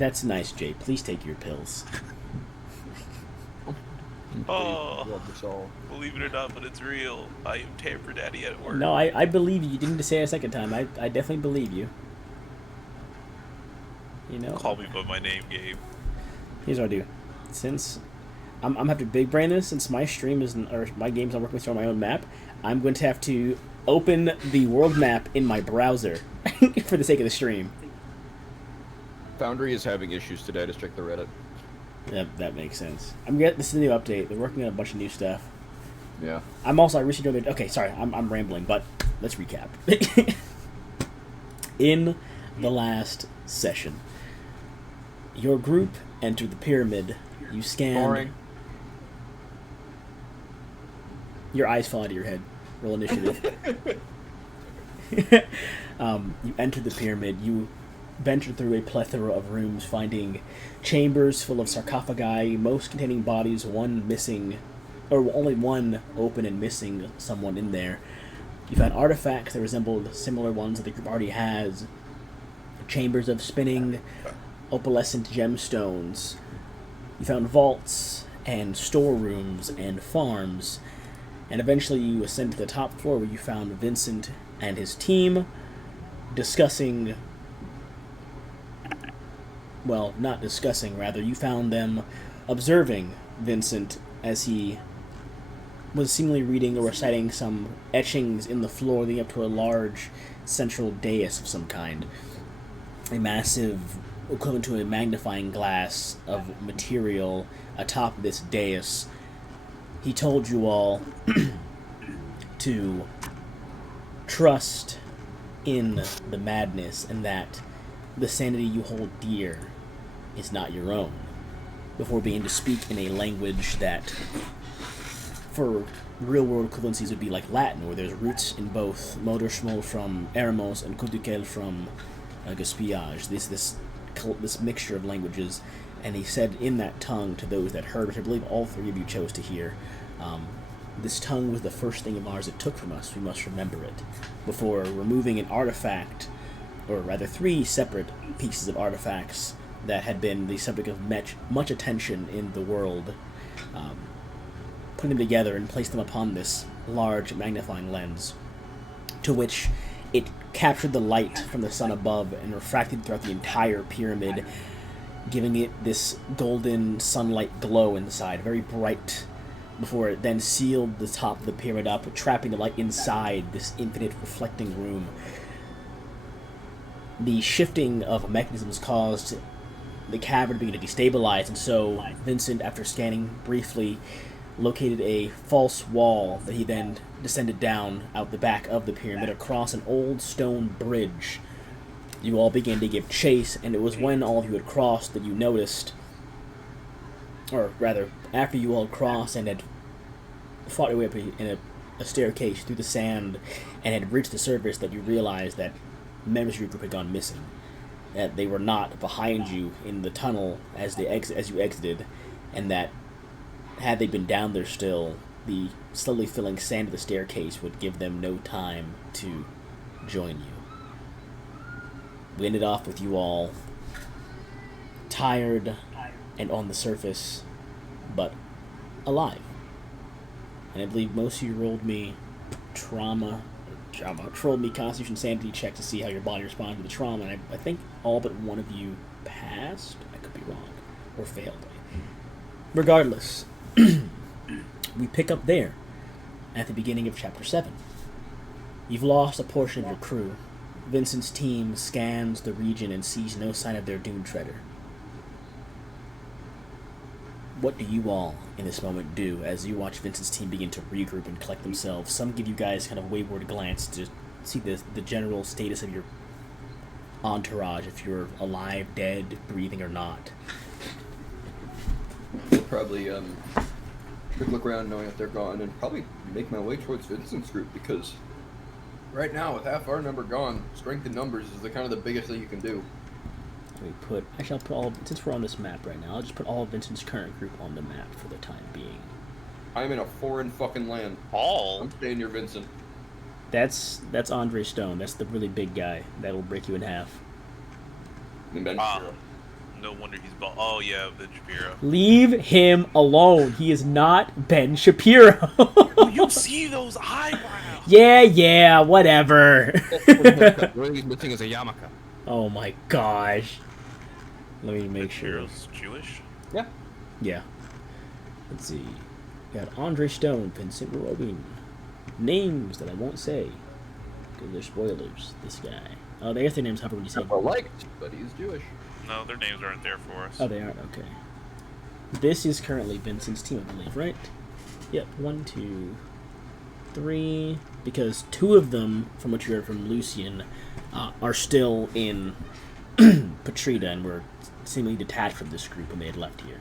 That's nice, Jay. Please take your pills. Oh, Love this all. believe it or not, but it's real. I am Tamper Daddy at work. No, I believe you. You didn't need to say it a second time. I definitely believe you. You know? Call me by my name, Gabe. Here's what I do. Since I'm have to big brain this, since my stream is or my game's not working with my own map, I'm going to have to open the world map in my browser for the sake of the stream. Foundry is having issues today. Just check the Reddit. That makes sense. I'm getting this is a new update. They're working on a bunch of new stuff. Yeah. I recently doing. Okay, sorry, I'm rambling, but let's recap. In the last session, your group entered the pyramid. You scanned. Boring. Your eyes fall out of your head. Roll initiative. You entered the pyramid. You ventured through a plethora of rooms, finding chambers full of sarcophagi, most containing bodies, one missing, or only one open and missing someone in there. You found artifacts that resembled similar ones that the group already has. Chambers of spinning opalescent gemstones. You found vaults and storerooms and farms. And eventually you ascend to the top floor where you found Vincent and his team discussing... Well, not discussing, rather. You found them observing Vincent as he was seemingly reading or reciting some etchings in the floor leading up to a large central dais of some kind. A massive, equivalent to a magnifying glass of material atop this dais. He told you all to trust in the madness and that the sanity you hold dear is not your own, before beginning to speak in a language that, for real-world equivalencies, would be like Latin, where there's roots in both Moderschmoll from Eremos and Kudukel from Gaspillage. This mixture of languages, and he said in that tongue to those that heard, which I believe all three of you chose to hear, this tongue was the first thing of ours it took from us. We must remember it. Before removing an artifact, or rather 3 separate pieces of artifacts that had been the subject of much attention in the world, putting them together and placed them upon this large magnifying lens, to which it captured the light from the sun above and refracted throughout the entire pyramid, giving it this golden sunlight glow inside, very bright, before it then sealed the top of the pyramid up, trapping the light inside this infinite reflecting room. The shifting of mechanisms caused the cavern to begin to destabilize, and so Vincent, after scanning briefly, located a false wall that he then descended down out the back of the pyramid across an old stone bridge. You all began to give chase, and it was when all of you had crossed that you noticed, or rather, after you all had crossed and had fought your way up in a staircase through the sand and had reached the surface, that you realized that members of your group had gone missing. That they were not behind you in the tunnel as you exited, and that had they been down there still, the slowly filling sand of the staircase would give them no time to join you. We ended off with you all tired and on the surface, but alive. And I believe most of you rolled me trolled me Constitution Sanity check to see how your body responded to the trauma, and I think all but one of you passed. I could be wrong. Or failed. Regardless, we pick up there at the beginning of Chapter 7. You've lost a portion of your crew. Vincent's team scans the region and sees no sign of their doomed treader. What do you all, in this moment, do as you watch Vincent's team begin to regroup and collect themselves? Some give you guys kind of wayward glance to see the general status of your entourage, if you're alive, dead, breathing, or not. Probably quick look around knowing that they're gone, and probably make my way towards Vincent's group, because right now, with half our number gone, strength in numbers is the kind of the biggest thing you can do. I'll put all, since we're on this map right now, I'll just put all of Vincent's current group on the map for the time being. I'm in a foreign fucking land. I'm staying near Vincent. That's Andre Stone. That's the really big guy that'll break you in half. And Ben Ah. Shiro. No wonder he's bald. Oh yeah, Ben Shapiro. Leave him alone. He is not Ben Shapiro. Oh, you see those eyebrows? Yeah, whatever. The only he's missing is a yarmulke. Oh my gosh. Let me make sure. Shapiro's Jewish. Yeah. Yeah. Let's see. Got Andre Stone, Vincent Robin. Names that I won't say. Because they're spoilers. This guy. Oh, they guess their names however when you say. Well liked, but he's Jewish. No, their names aren't there for us. Oh, they aren't? Okay. This is currently Vincent's team, I believe, right? Yep. 1, 2, 3. Because 2 of them, from what you heard from Lucian, are still in Patrita and were seemingly detached from this group when they had left here.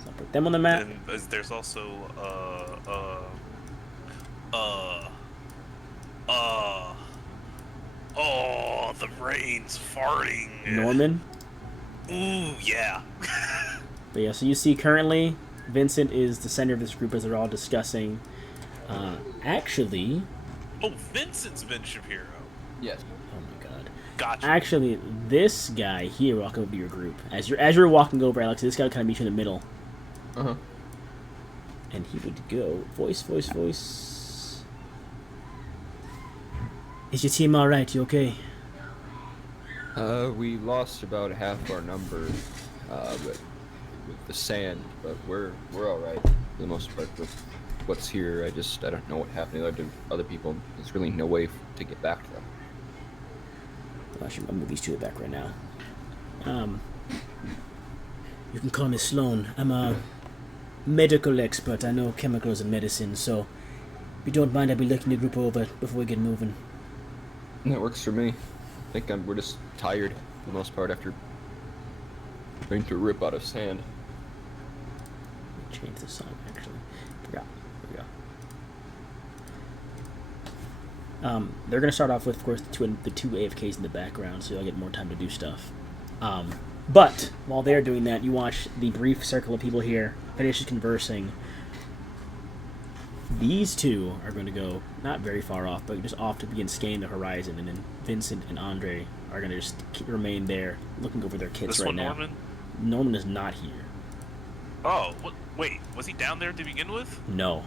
So I'll put them on the map. And there's also oh, the rain's farting. Norman. Ooh, yeah. But yeah, so you see currently Vincent is the center of this group as they're all discussing. Actually, Oh, Vincent's Ben Shapiro. Yes. oh my god. Gotcha. Actually, this guy here walking over to your group. As you're walking over, Alex, this guy would kind of meet you in the middle. Uh-huh. And he would go, voice. Is your team alright? You okay? We lost about half our number with the sand, but we're all right for the most part with what's here. I don't know what happened to other people. There's really no way to get back to them. Well, actually, I'll move these two back right now. You can call me Sloan. I'm a medical expert. I know chemicals and medicine, so if you don't mind, I'll be looking the group over before we get moving. That works for me. I think we're just tired for the most part after trying to rip out of sand. Change the song, actually. Forgot. Here we go. They're going to start off with, of course, the two AFKs in the background, so you'll get more time to do stuff. But while they're doing that, you watch the brief circle of people here finish conversing. These two are going to go not very far off, but just off to begin scanning the horizon, and then Vincent and Andre are going to just remain there, looking over their kits This right one, now. Norman? Norman is not here. Oh, what? Wait, was he down there to begin with? No.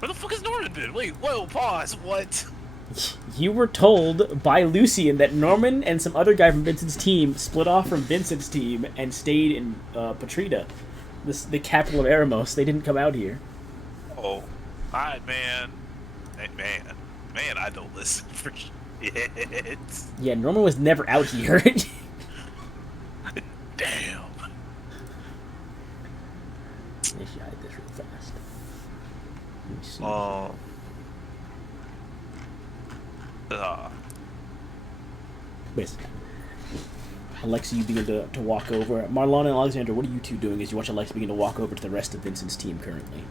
Where the fuck has Norman been? Wait, whoa, pause, what? You were told by Lucian that Norman and some other guy from Vincent's team split off from Vincent's team and stayed in Patrita, the capital of Eremos. They didn't come out here. Oh, man, I don't listen for shit. Yeah, Norman was never out here. Damn. I should hide this real fast. Let me see. Wait a second. Alexa, you begin to walk over. Marlon and Alexander, what are you two doing as you watch Alexa begin to walk over to the rest of Vincent's team currently?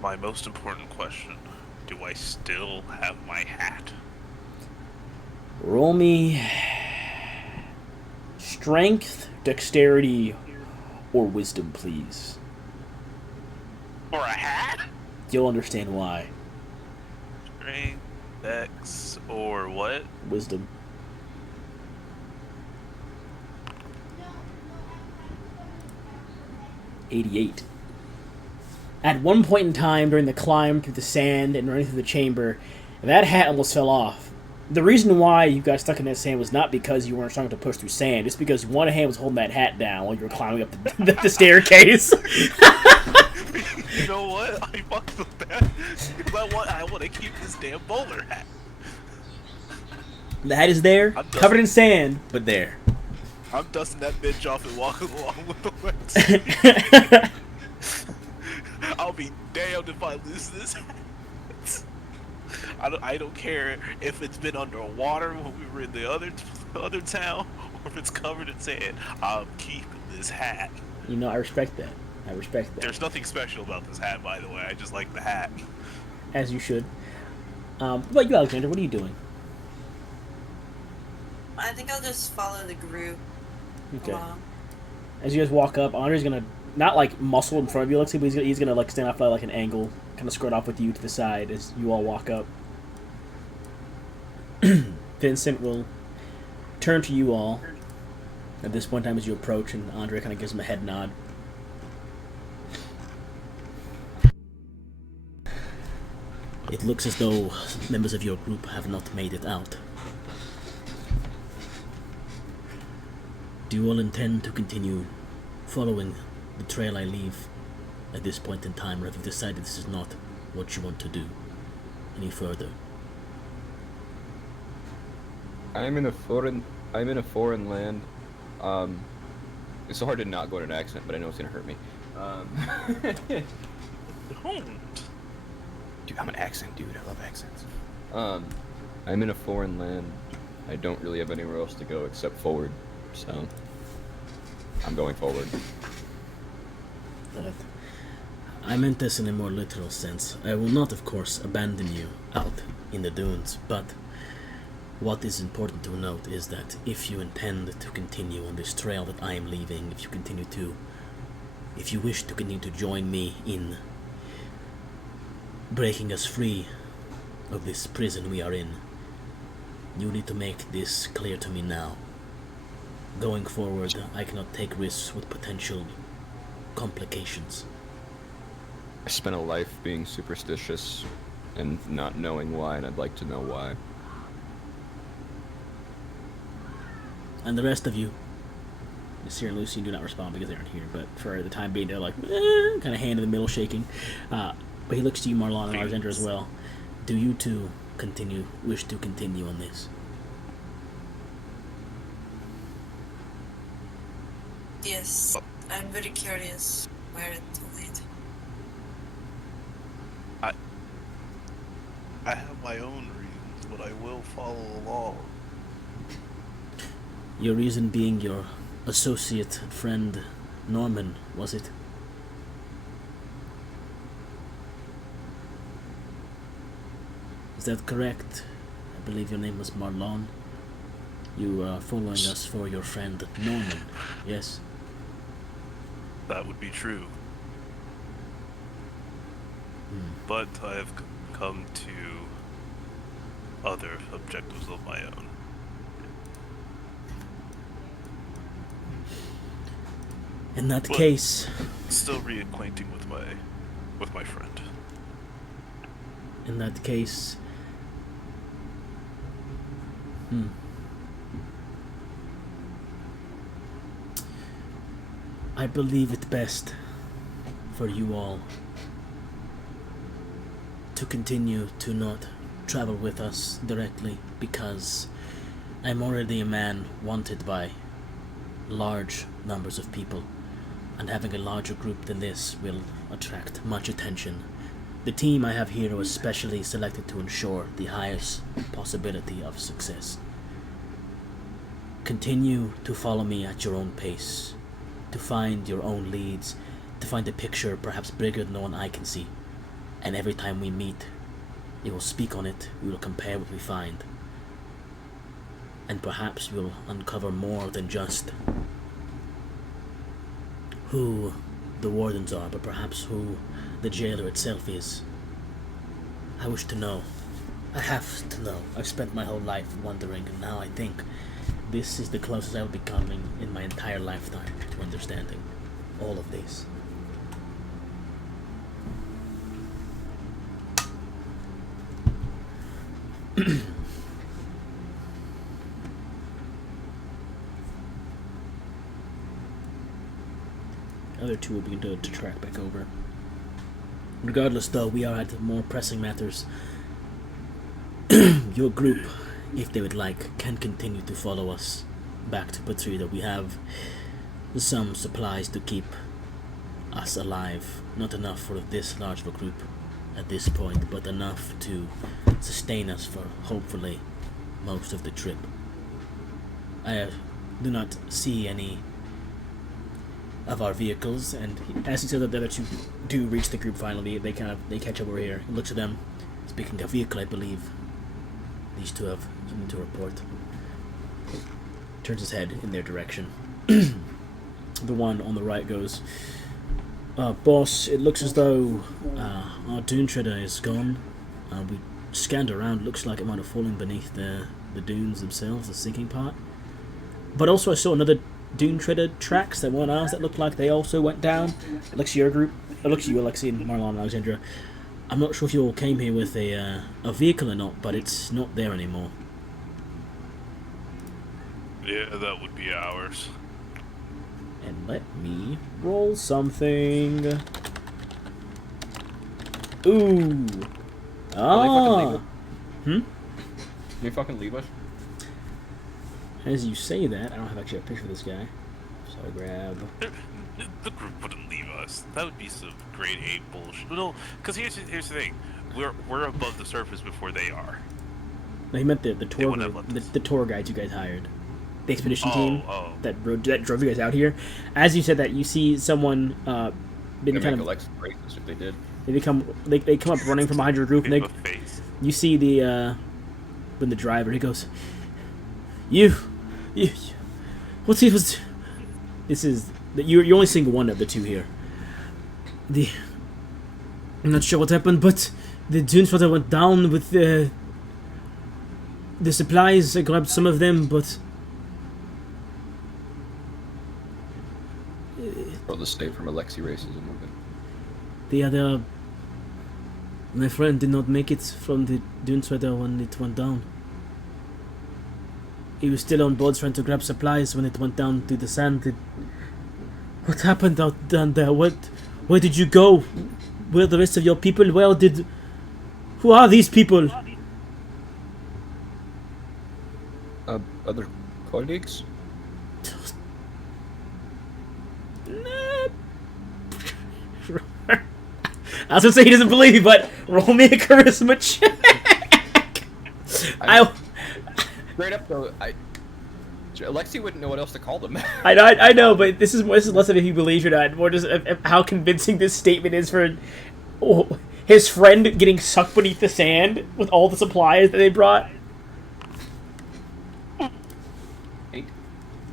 My most important question, do I still have my hat? Roll me strength, dexterity, or wisdom, please. Or a hat? You'll understand why. Strength, dex, or what? Wisdom. '88. At one point in time during the climb through the sand and running through the chamber, that hat almost fell off. The reason why you got stuck in that sand was not because you weren't strong to push through sand, just because one hand was holding that hat down while you were climbing up the staircase. You know what? I fucked with that. I want to keep this damn bowler hat. The hat is there, covered in sand, but there. I'm dusting that bitch off and walking along with the wet. I'll be damned if I lose this hat. I don't care if it's been underwater when we were in the other town, or if it's covered in sand. I'm keeping this hat. You know, I respect that. There's nothing special about this hat, by the way. I just like the hat. As you should. What about you, Alexander? What are you doing? I think I'll just follow the group Okay. along. As you guys walk up, Andre's gonna not like muscle in front of you, Alexi, but he's gonna like stand off by like an angle, kind of skirt off with you to the side as you all walk up. Vincent will turn to you all. At this point in time, as you approach, and Andre kind of gives him a head nod. It looks as though members of your group have not made it out. Do you all intend to continue following the trail I leave at this point in time, or have you decided this is not what you want to do any further? I'm in a foreign land. It's so hard to not go in an accent, but I know it's gonna hurt me. Don't. Dude, I'm an accent dude. I love accents. I'm in a foreign land. I don't really have anywhere else to go except forward, so I'm going forward. I meant this in a more literal sense. I will not, of course, abandon you out in the dunes, but what is important to note is that if you intend to continue on this trail that I am leaving, if you wish to continue to join me in breaking us free of this prison we are in, you need to make this clear to me now. Going forward, I cannot take risks with potential complications. I spent a life being superstitious and not knowing why, and I'd like to know why. And the rest of you, Sierra and Lucy, do not respond because they aren't here, but for the time being, they're like, kind of hand in the middle shaking. But he looks to you, Marlon, and Alexander as well. Do you two wish to continue on this? Yes, I'm very curious where it will lead. I have my own reasons, but I will follow along. Your reason being your associate friend, Norman, was it? Is that correct? I believe your name was Marlon. You are following us for your friend, Norman, yes? That would be true. But I have come to other objectives of my own. In that But case, still reacquainting with my friend. in that case, I believe it best for you all to continue to not travel with us directly, because I'm already a man wanted by large numbers of people, and having a larger group than this will attract much attention. The team I have here was specially selected to ensure the highest possibility of success. Continue to follow me at your own pace, to find your own leads, to find a picture perhaps bigger than the one I can see. And every time we meet, we will speak on it, we will compare what we find. And perhaps we'll uncover more than just who the wardens are, but perhaps who the jailer itself is. I wish to know. I have to know. I've spent my whole life wondering, and now I think this is the closest I will be coming in my entire lifetime to understanding all of this. Other two will begin to track back over. Regardless, though, we are at more pressing matters. Your group, if they would like, can continue to follow us back to Patrida. We have some supplies to keep us alive. Not enough for this large of a group at this point, but enough to sustain us for, hopefully, most of the trip. I do not see any of our vehicles, and as he said that the other two do reach the group finally, they catch up over here. He looks at them. Speaking of vehicle, I believe these two have something to report. Turns his head in their direction. The one on the right goes, boss, it looks as though our dune treader is gone. We scanned around, looks like it might have fallen beneath the dunes themselves, the sinking part. But also I saw another Dune Treader tracks. There weren't ours that looked like they also went down. It looks your group. It looks you, Alexi, and Marlon and Alexandra. I'm not sure if you all came here with a vehicle or not, but it's not there anymore. Yeah, that would be ours. And let me roll something. Ooh. Ah. Can you fucking leave us? As you say that, I don't have actually a picture of this guy. So I grab... The group wouldn't leave us. That would be some grade A bullshit. No, because here's the thing. We're above the surface before they are. No, he meant the tour wouldn't have left us. the tour guides you guys hired. The expedition team Oh. that drove you guys out here. As you said that, you see someone been They'd kind make of... Alexa racist if they did. They come up running from behind your group, and Give him a face. you see the when the driver, he goes, you what's he was? This is you're only seeing one of the two here. I'm not sure what happened, but the Dune Swatter went down with the supplies. I grabbed some of them, but Well, the state from Alexi racism. the other, my friend did not make it from the Dune Swatter when it went down. He was still on board trying to grab supplies when it went down to the sand. What happened out down there? Where did you go? Where are the rest of your people? Who are these people? Other colleagues? I was gonna say he doesn't believe me, but roll me a charisma check. Straight up though, Alexi wouldn't know what else to call them. I know, but this is less of if he believes or not, more just of how convincing this statement is for his friend getting sucked beneath the sand with all the supplies that they brought.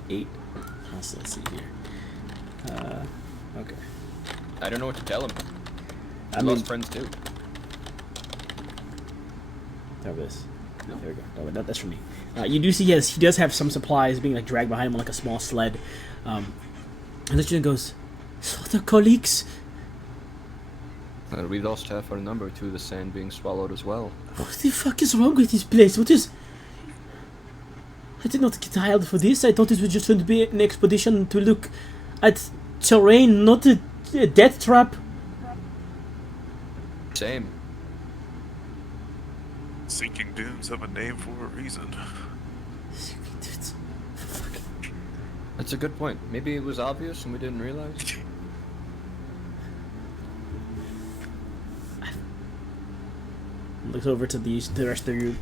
8. Also, let's see here. Okay. I don't know what to tell him. I We mean, lost friends too. there it is. There we go. No, that's for me. You do see, yes, he does have some supplies being like dragged behind him on like a small sled. And Legend goes, "So the colleagues, We lost half our number to the sand being swallowed as well. what the fuck is wrong with this place? What is... I did not get hired for this. I thought it was just going to be an expedition to look at terrain, not a death trap." Same. Sinking dunes have a name for a reason. That's a good point. Maybe it was obvious and we didn't realize. Looks over to the rest of the group.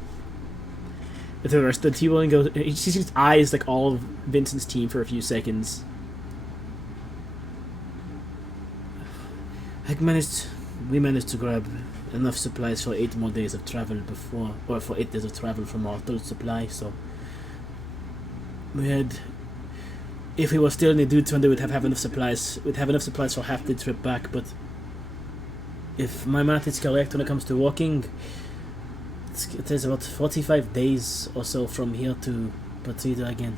To the rest of the team and goes... He sees his eyes like all of Vincent's team for a few seconds. We managed to grab enough supplies for 8 more days of travel for 8 days of travel from our third supply, so we had, if we were still in the Dude Thunder, we'd have enough supplies for half the trip back, but if my math is correct when it comes to walking, it is about 45 days or so from here to Patrida again.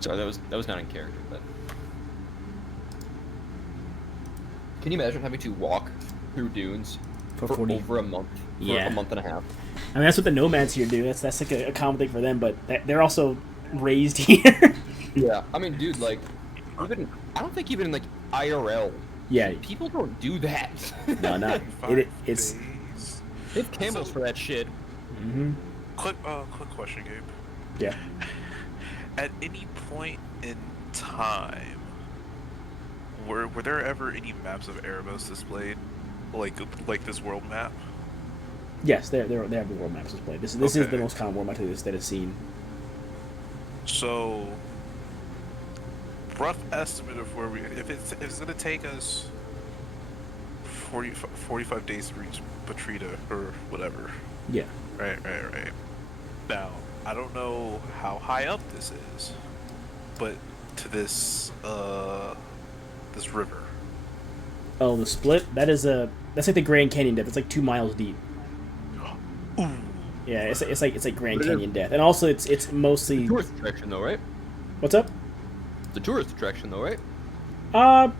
Sorry, that was not in character, but can you imagine having to walk through dunes for 40 over a month? Yeah. For a month and a half. I mean, that's what the nomads here do. That's like a common thing for them, but they're also raised here. Yeah. I mean, dude, like, I don't think even like IRL. Yeah. People don't do that. No, not it's. Days. They have camels for that shit. Mm-hmm. Quick question, Gabe. Yeah. At any point in time, were there ever any maps of Erebos displayed, like this world map? Yes, they have the world maps displayed. This is the Okay. most common world map that is seen. So, rough estimate of where if it's gonna take us 45 days to reach Patrida or whatever. Yeah. Right. Now, I don't know how high up this is, but to this this river. Oh, the split? That's like the Grand Canyon depth. It's like 2 miles deep. Ooh. Yeah, it's like Grand But it is- Canyon Death, and also it's mostly Tourist attraction, though, right? what's up? The tourist attraction, though, right? Uh,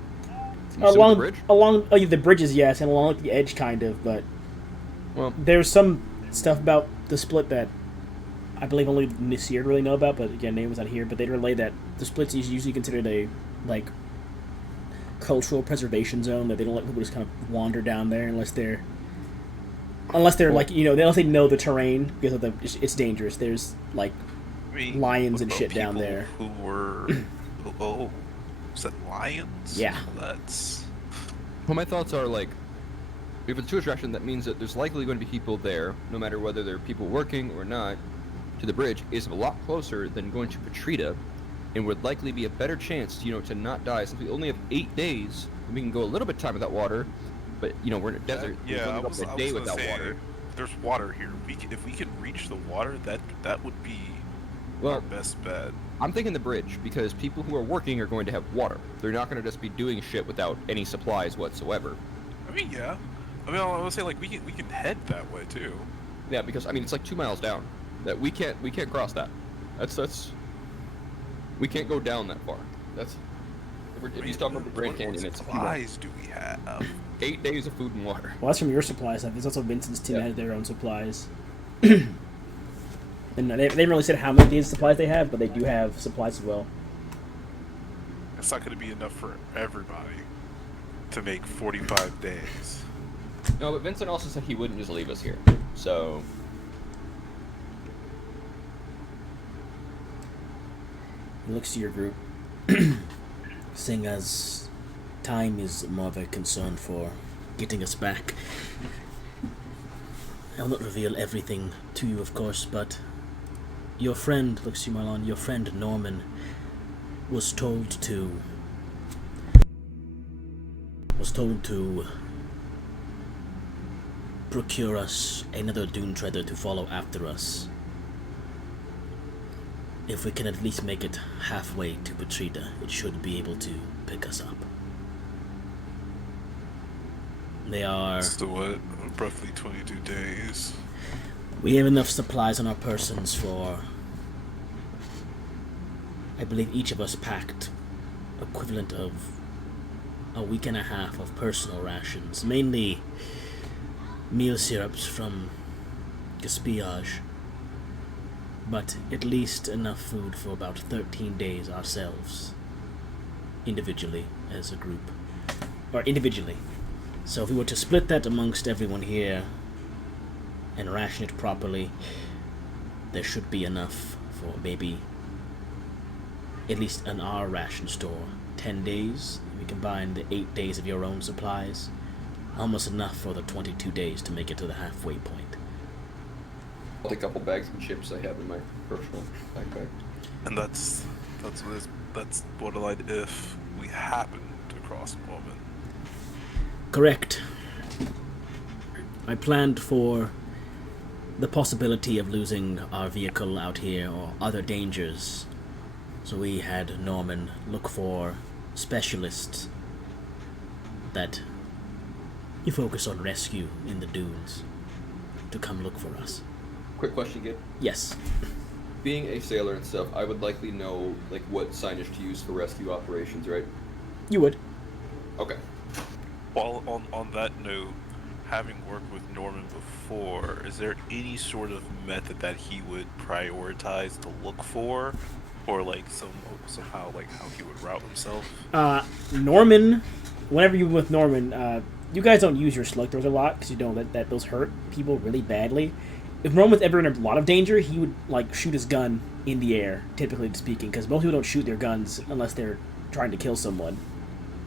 You assume the bridge? along yeah, the bridges, yes, and along like, the edge, kind of. But Well, there's some stuff about the split that I believe only Nasir really know about. But again, name was not here. But they relay that the splits is usually considered a like cultural preservation zone, that they don't let people just kind of wander down there unless they're like unless they know the terrain, because of it's dangerous. There's like I mean, lions what and about shit down people there. Who were was that lions? Yeah. That's well, my thoughts are like, if it's a tourist attraction, that means that there's likely going to be people there, no matter whether they're people working or not. To the bridge is a lot closer than going to Petrita, and would likely be a better chance, to not die. Since we only have 8 days, and we can go a little bit of time without water, but we're in a desert. We yeah. can I only go was up a I day was gonna without say, water. there's water here. If we can reach the water, that would be our Well, best bet. I'm thinking the bridge, because people who are working are going to have water. They're not going to just be doing shit without any supplies whatsoever. I mean, yeah. I mean, I would say like we can head that way too. Yeah, because it's like 2 miles down. That we can't cross that. That's we can't go down that far. That's if you stop at the Grand Canyon, What it's a few miles. supplies do we have? 8 days of food and water. Well, that's from your supply stuff. There's also Vincent's team Yeah. has their own supplies. And they haven't really said how many days of supplies they have, but they do have supplies as well. It's not going to be enough for everybody to make 45 days. No, but Vincent also said he wouldn't just leave us here. So He looks to your group, seeing as time is more of a concern for getting us back. I will not reveal everything to you, of course, but your friend, looks to you, Marlon, your friend Norman was told to procure us another Dune Treader to follow after us. If we can at least make it halfway to Petrita, it should be able to pick us up. They are... So what? Roughly 22 days. We have enough supplies on our persons for... I believe each of us packed equivalent of a week and a half of personal rations, mainly meal syrups from Gaspillage, but at least enough food for about 13 days ourselves, individually as a group, or individually. So if we were to split that amongst everyone here and ration it properly, there should be enough for maybe at least in our ration store 10 days. We combine the 8 days of your own supplies, almost enough for the 22 days to make it to the halfway point. I'll take a couple bags of chips I have in my personal backpack. And that's what I like if we happen to cross a moment. Correct. I planned for the possibility of losing our vehicle out here or other dangers. So we had Norman look for specialists that you focus on rescue in the dunes to come look for us. Quick question, Gib. Yes. Being a sailor and stuff, I would likely know what signage to use for rescue operations, right? You would. Okay. While on that note, having worked with Norman before, is there any sort of method that he would prioritize to look for, or somehow how he would route himself? Norman, whenever you're with Norman, you guys don't use your slug throwers a lot because you know that those hurt people really badly. If Norman's ever in a lot of danger, he would shoot his gun in the air, typically speaking, because most people don't shoot their guns unless they're trying to kill someone.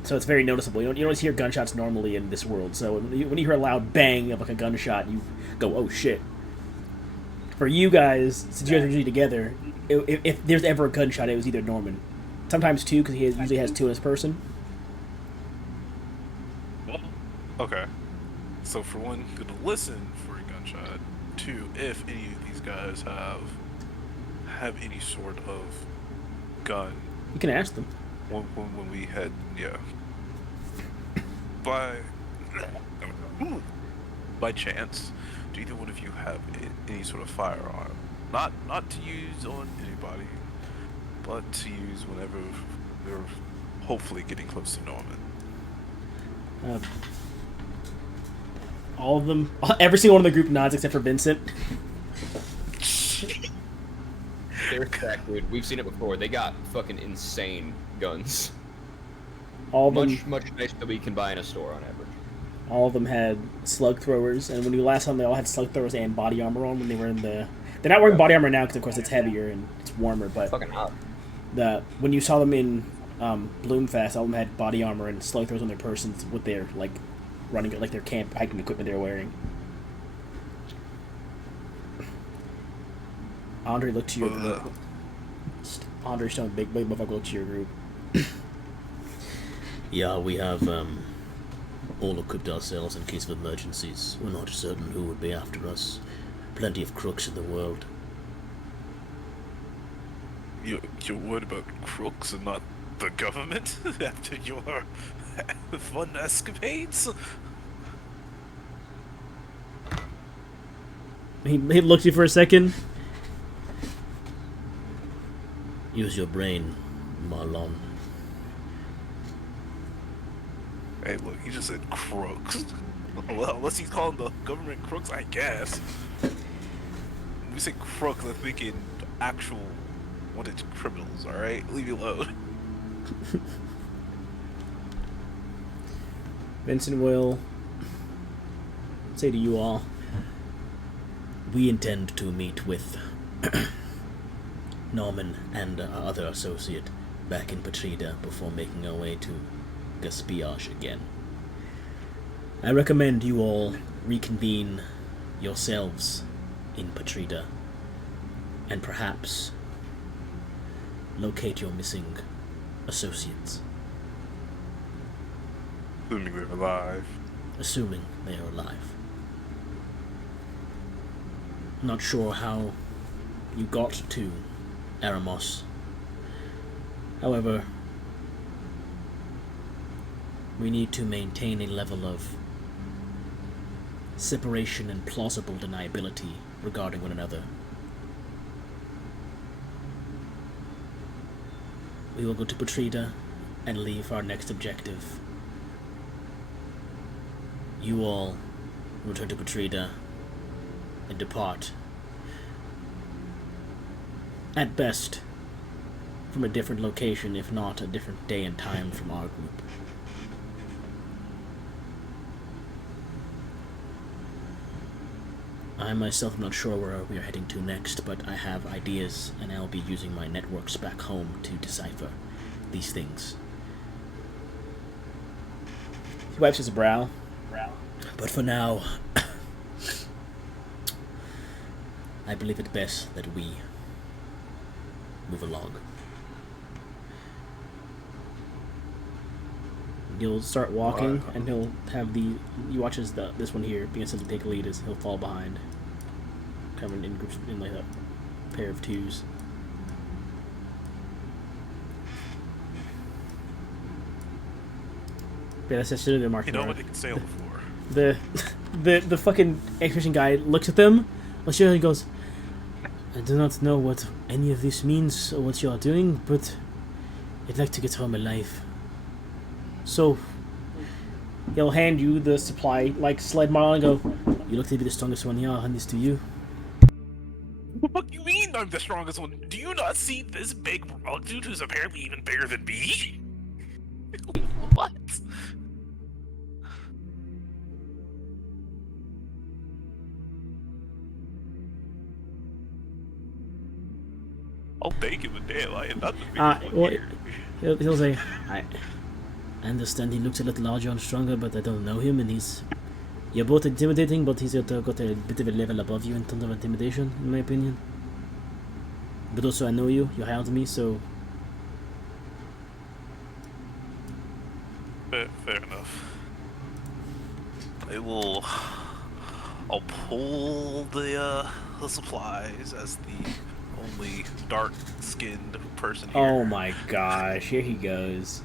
So it's very noticeable. You don't hear gunshots normally in this world. So when you hear a loud bang of a gunshot, you go, "Oh shit!" For you guys, since you guys are usually together, if there's ever a gunshot, it was either Norman. Sometimes two, because he usually has two in his person. Okay. So for one, good to listen for a gunshot. Two, if any of these guys have any sort of gun. You can ask them. When we had, yeah. By chance, do either one of you have any sort of firearm? Not to use on anybody, but to use whenever we're hopefully getting close to Norman. All of them, every single one of the group nods except for Vincent. They're stacked, dude. We've seen it before. They got fucking insane guns. All of them, Much nicer than we can buy in a store on average. all of them had slug throwers, and when you last saw them, they all had slug throwers and body armor on when they were in the. They're not wearing body armor now because, of course, it's heavier and it's warmer. But Fucking hot. when you saw them in Bloomfest, all of them had body armor and slug throwers on their persons with their running like their camp hiking equipment they were wearing. Andre looked to your group. Andre Stone, big motherfucker, looked to your group. Yeah, we have all equipped ourselves in case of emergencies. We're not certain who would be after us. Plenty of crooks in the world. You're worried about crooks and not the government after your fun escapades? He looked at you for a second. Use your brain, Marlon. Hey, look, he just said crooks. Well, unless he's calling the government crooks, I guess. When we say crooks, I'm thinking actual wanted criminals, alright? Leave me alone. Vincent will say to you all, We intend to meet with Norman and our other associate back in Patrida before making our way to Gaspiage again. I recommend you all reconvene yourselves in Patrida and perhaps locate your missing associates, Assuming they're alive. assuming they are alive. not sure how you got to Eremos. However, we need to maintain a level of separation and plausible deniability regarding one another. We will go to Patrida and leave our next objective. You all return to Patrida and depart, at best, from a different location, if not a different day and time from our group. I myself am not sure where we are heading to next, but I have ideas, and I'll be using my networks back home to decipher these things. He wipes his brow. But for now, I believe it best that we move along. You'll start walking, and he'll have the. He watches this one here being sent to take a lead as he'll fall behind, coming in groups in like a pair of twos. Yeah, that's just the mark. You know what, they can sail before. The fucking expedition guy looks at them, looks at you and goes, I do not know what any of this means or what you are doing, but I'd like to get home alive. So, he'll hand you the supply, like, sled model and go, you look to be the strongest one here, I'll hand this to you. What do you mean I'm the strongest one? Do you not see this big rock dude who's apparently even bigger than me? What? I'll take him a damn. I am not the biggest one here. He'll say, I understand he looks a little larger and stronger, but I don't know him, and you're both intimidating, but he's got a bit of a level above you in terms of intimidation, in my opinion. But also, I know you, you're higher than me, so... Fair enough. I'll pull the supplies as the only dark-skinned person here. Oh my gosh, here he goes.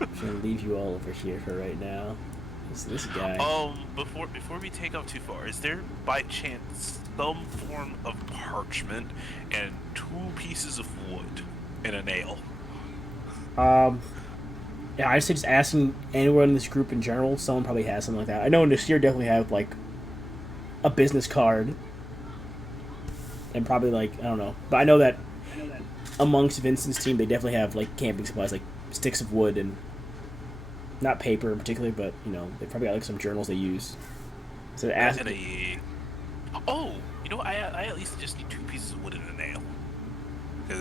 I'm gonna leave you all over here for right now. This guy. Before we take off too far, is there by chance some form of parchment and 2 pieces of wood and a nail? Yeah, I'd say just asking anyone in this group in general. Someone probably has something like that. I know Nasir definitely have like a business card, and probably like I don't know, but I know that amongst Vincent's team, they definitely have like camping supplies, like sticks of wood and not paper in particular, but you know they probably got like some journals they use. So ask. And oh, you know, I at least just need 2 pieces of wood and a nail.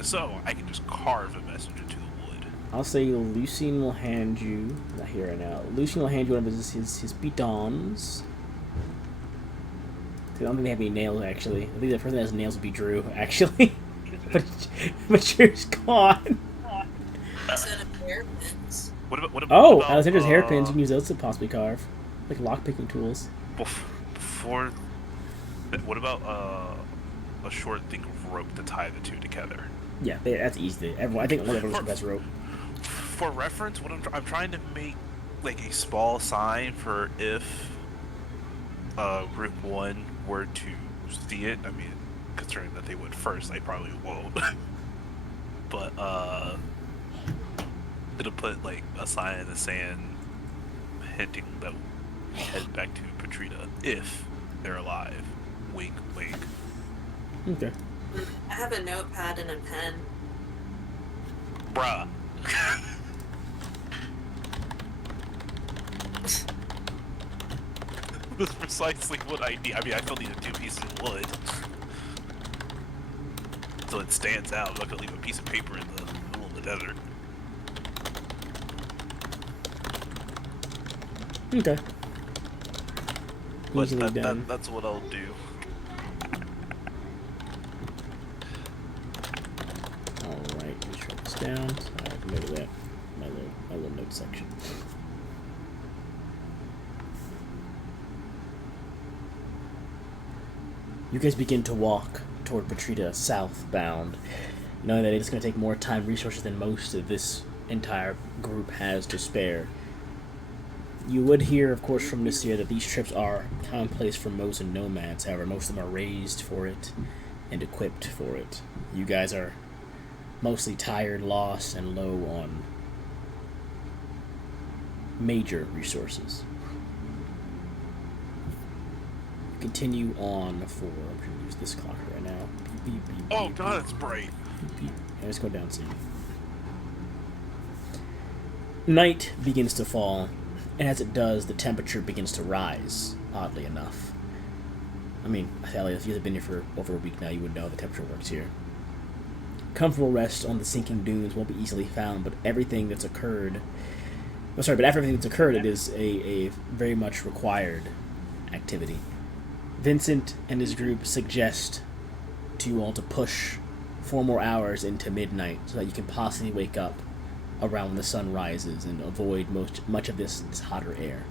So I can just carve a messenger to the wood. I'll say Lucien will hand you. Not here right now. Lucien will hand you one of his bidons. I don't think they have any nails actually. I think the person that has nails would be Drew actually. but Drew's gone. Instead of hairpins. What about Alexander's hairpins. You can use those to possibly carve, like lockpicking tools. Before, what about a short thing of rope to tie the 2 together? Yeah, that's easy. I think one of them has the best rope. For reference, what I'm trying to make like a small sign for if Group 1 were to see it. I mean, considering that they would first, they probably won't. But it'll put like a sign in the sand hinting that we head back to Petrita if they're alive. Wink, wink. Okay. I have a notepad and a pen. Bruh. That's precisely what I need. I mean, I still need 2 pieces of wood. So it stands out. I'm not gonna leave a piece of paper in the middle of the desert. Okay. But Easily done. that's what I'll do. Alright, let me write this down. So I can go to that. My little note section. You guys begin to walk toward Petrita southbound, knowing that it's going to take more time and resources than most of this entire group has to spare. You would hear, of course, from Nasir that these trips are commonplace for Mosin nomads. However, most of them are raised for it and equipped for it. You guys are mostly tired, lost, and low on major resources. Continue on for. I'm going to use this clock right now. Beep, beep, beep, Oh beep, god, beep, it's bright. beep, beep. Let's go down soon. Night begins to fall, and as it does, the temperature begins to rise, oddly enough. I mean, Elliot, if you have been here for over a week now, you would know the temperature works here. Comfortable rest on the sinking dunes won't be easily found, but everything that's occurred... but after everything that's occurred, it is a very much required activity. Vincent and his group suggest to you all to push 4 more hours into midnight so that you can possibly wake up around when the sun rises and avoid much of this hotter air.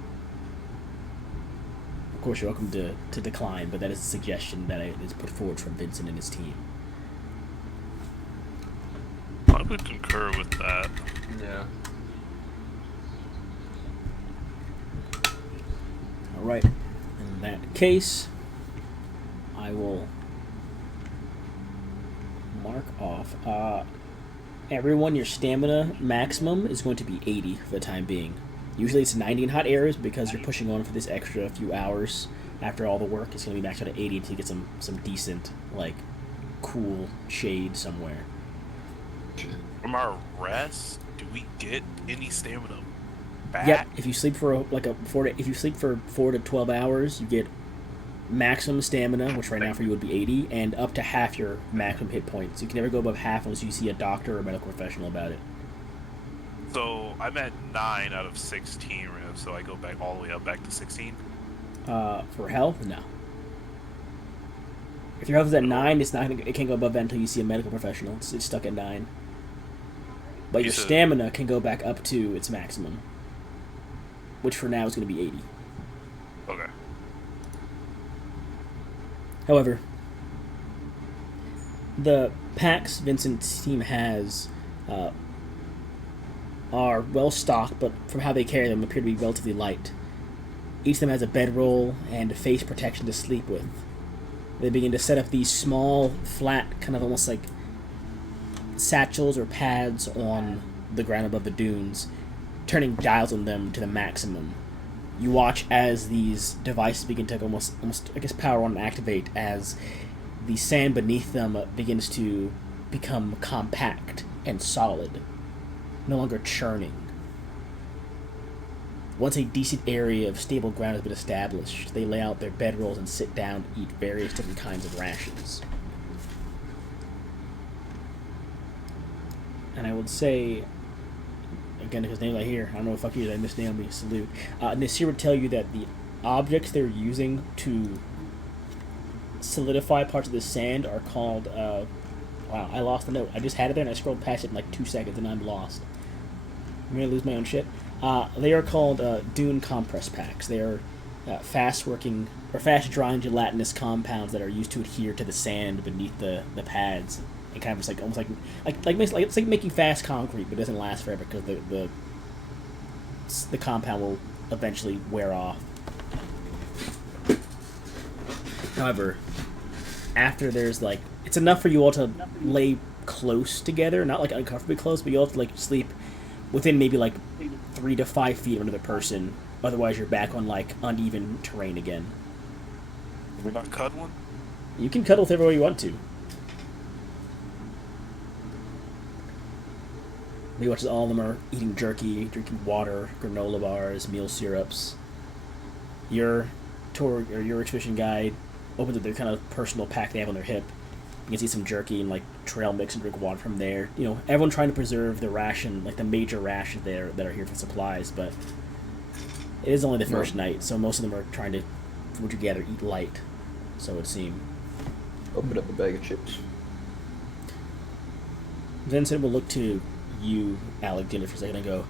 Of course, you're welcome to decline, but that is a suggestion that is put forward from Vincent and his team. I would concur with that. Yeah. Alright, in that case, I will mark off. Everyone, your stamina maximum is going to be 80 for the time being. Usually it's 90 in hot areas, because you're pushing on for this extra few hours after all the work. It's going to be maxed out at 80 to get some decent, like, cool shade somewhere. From our rest, do we get any stamina back? Yep, if you sleep for if you sleep for 4 to 12 hours, you get maximum stamina, which right now for you would be 80, and up to half your maximum hit points. You can never go above half unless you see a doctor or a medical professional about it. So I'm at 9 out of 16 right now, so I go back all the way up back to 16. For health, no. If your health is at 9, it can't go above that until you see a medical professional. It's stuck at 9. But your stamina can go back up to its maximum, which for now is going to be 80. Okay. However, the packs Vincent's team has are well stocked, but from how they carry them, appear to be relatively light. Each of them has a bedroll and face protection to sleep with. They begin to set up these small, flat, kind of almost like satchels or pads on the ground above the dunes, turning dials on them to the maximum. You watch as these devices begin to almost I guess, power on and activate as the sand beneath them begins to become compact and solid, no longer churning. Once a decent area of stable ground has been established, they lay out their bedrolls and sit down to eat various different kinds of rations. And I would say, again, because names I hear, I don't know if fuck you, I miss Naomi, salute. Nasir would tell you that the objects they're using to solidify parts of the sand are called, wow, I lost the note. I just had it there and I scrolled past it in like 2 seconds and I'm lost. I'm gonna lose my own shit. They are called dune compress packs. They are fast-working or fast-drying gelatinous compounds that are used to adhere to the sand beneath the pads, and kind of just like almost like it's like making fast concrete, but it doesn't last forever because the compound will eventually wear off. However, after there's like it's enough for you all to lay close together, not like uncomfortably close, but you all have to like sleep within maybe like 3 to 5 feet of another person. Otherwise, you're back on like uneven terrain again. We're not cuddling? You can cuddle with everyone you want to. You watch as all of them are eating jerky, drinking water, granola bars, meal syrups. Your tour or your expedition guide opens up their kind of personal pack they have on their hip. You can see some jerky and like trail mix and drink water from there. You know, everyone trying to preserve the ration, like the major rations there that are here for supplies, but it is only the first night, so most of them are trying to, from what you gather, eat light. So it would seem. Open up a bag of chips. Vincent will look to you, Alexander, for a second and go,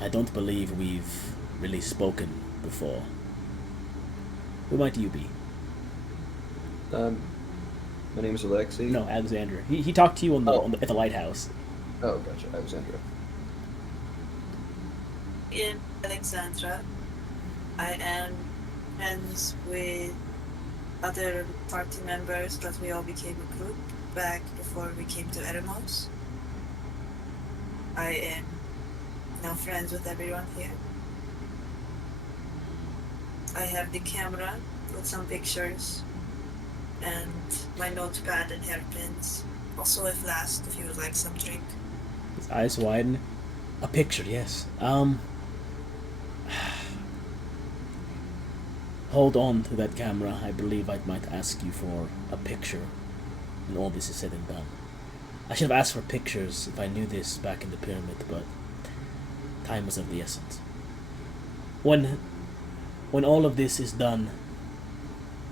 I don't believe we've really spoken before. Who might you be? My name is Alexei. No, Alexandra. He talked to you at the lighthouse. Oh, gotcha. Alexandra. In Alexandra, I am friends with other party members, but we all became a group back before we came to Eremos. I am now friends with everyone here. I have the camera with some pictures and my notepad and hairpins. Also a flask if you would like some drink. His eyes widen. A picture, yes. Hold on to that camera. I believe I might ask you for a picture when all this is said and done. I should have asked for pictures if I knew this back in the pyramid, but time was of the essence. When all of this is done,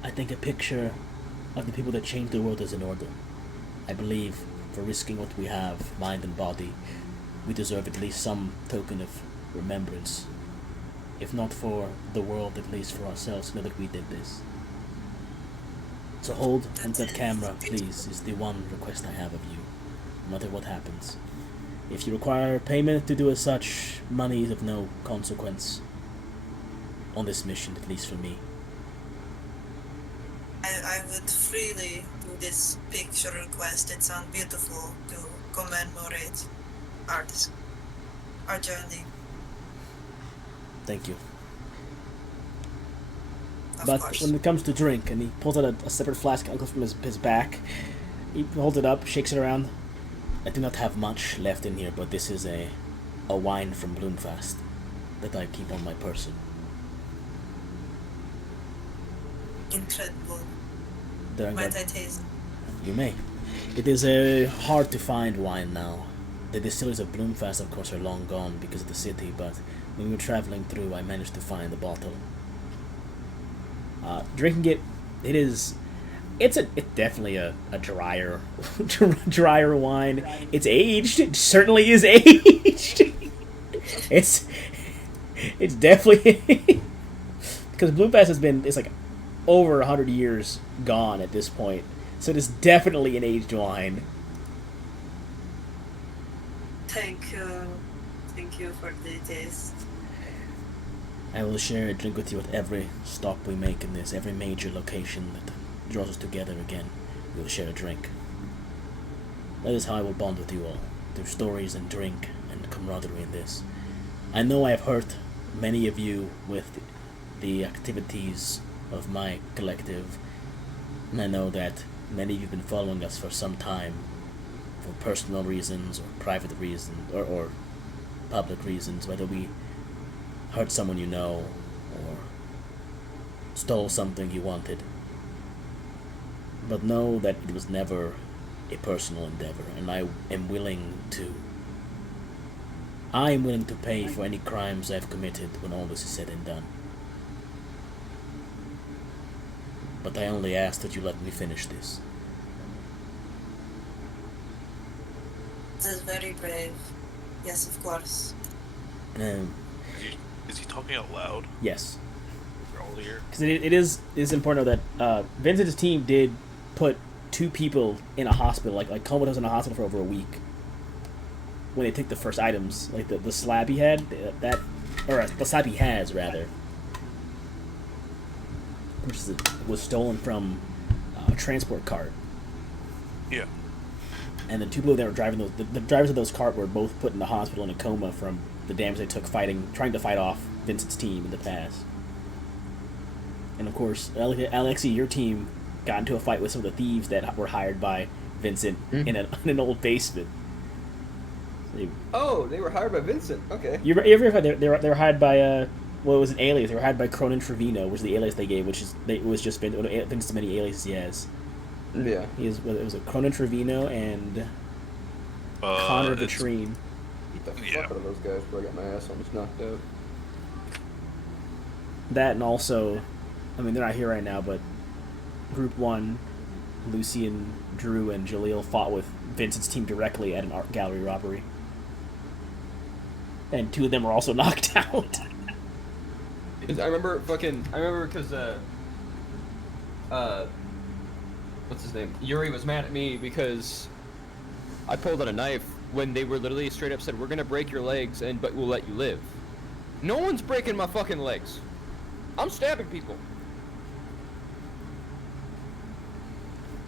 I think a picture of the people that changed the world is in order. I believe for risking what we have, mind and body, we deserve at least some token of remembrance. If not for the world, at least for ourselves, to know that we did this. So hold on that camera, please, is the one request I have of you, no matter what happens. If you require payment to do as such, money is of no consequence on this mission, at least for me. I would freely do this picture request. It sounds beautiful to commemorate our journey. Thank you. Of But course. when it comes to drink, and he pulls out a separate flask from his back, he holds it up, shakes it around. I do not have much left in here, but this is a wine from Bloomfast that I keep on my person. Incredible. There Might I taste? You may. It is hard to find wine now. The distilleries of Bloomfast, of course, are long gone because of the city, but when we were traveling through, I managed to find a bottle. Drinking it, it's definitely a drier wine. It's aged. It certainly is aged. It's definitely because Bloomfast it's like over 100 years gone at this point, so it is definitely an aged wine. Thank you for the taste. I will share a drink with you at every stop we make in this, every major location that draws us together again. We will share a drink. That is how I will bond with you all, through stories and drink and camaraderie in this. I know I have hurt many of you with the activities of my collective, and I know that many of you have been following us for some time, for personal reasons or private reasons or public reasons, whether we hurt someone you know or stole something you wanted. But know that it was never a personal endeavor, and I am willing to pay for any crimes I've committed when all this is said and done. But I only ask that you let me finish this. This is very brave. Yes, of course. Is he talking out loud? Yes. We're all here. Because it is important to know that Vincent's team did put 2 people in a hospital. Like Coleman was in a hospital for over a week when they took the first items, like the slab he had, the slab he has rather, which was stolen from a transport cart. Yeah. And the 2 people that were driving the drivers of those cart were both put in the hospital in a coma from the damage they took trying to fight off Vincent's team in the past. And of course, Alexi, your team got into a fight with some of the thieves that were hired by Vincent in an old basement. Oh, they were hired by Vincent. Okay. You ever heard they were hired by well, it was an alias. They were hired by Cronin Trevino, which is the alias they gave, it was just Vincent's many aliases he has. Yeah. It was a Cronin Trevino and Connor Vitrine. Beat the fuck out of those guys before I got my ass almost knocked out. That, and also, I mean, they're not here right now, but Group 1, Lucian, Drew, and Jaleel fought with Vincent's team directly at an art gallery robbery. And 2 of them were also knocked out. I remember because, what's his name? Yuri was mad at me because I pulled out a knife when they were literally straight up said, we're gonna break your legs, but we'll let you live. No one's breaking my fucking legs. I'm stabbing people.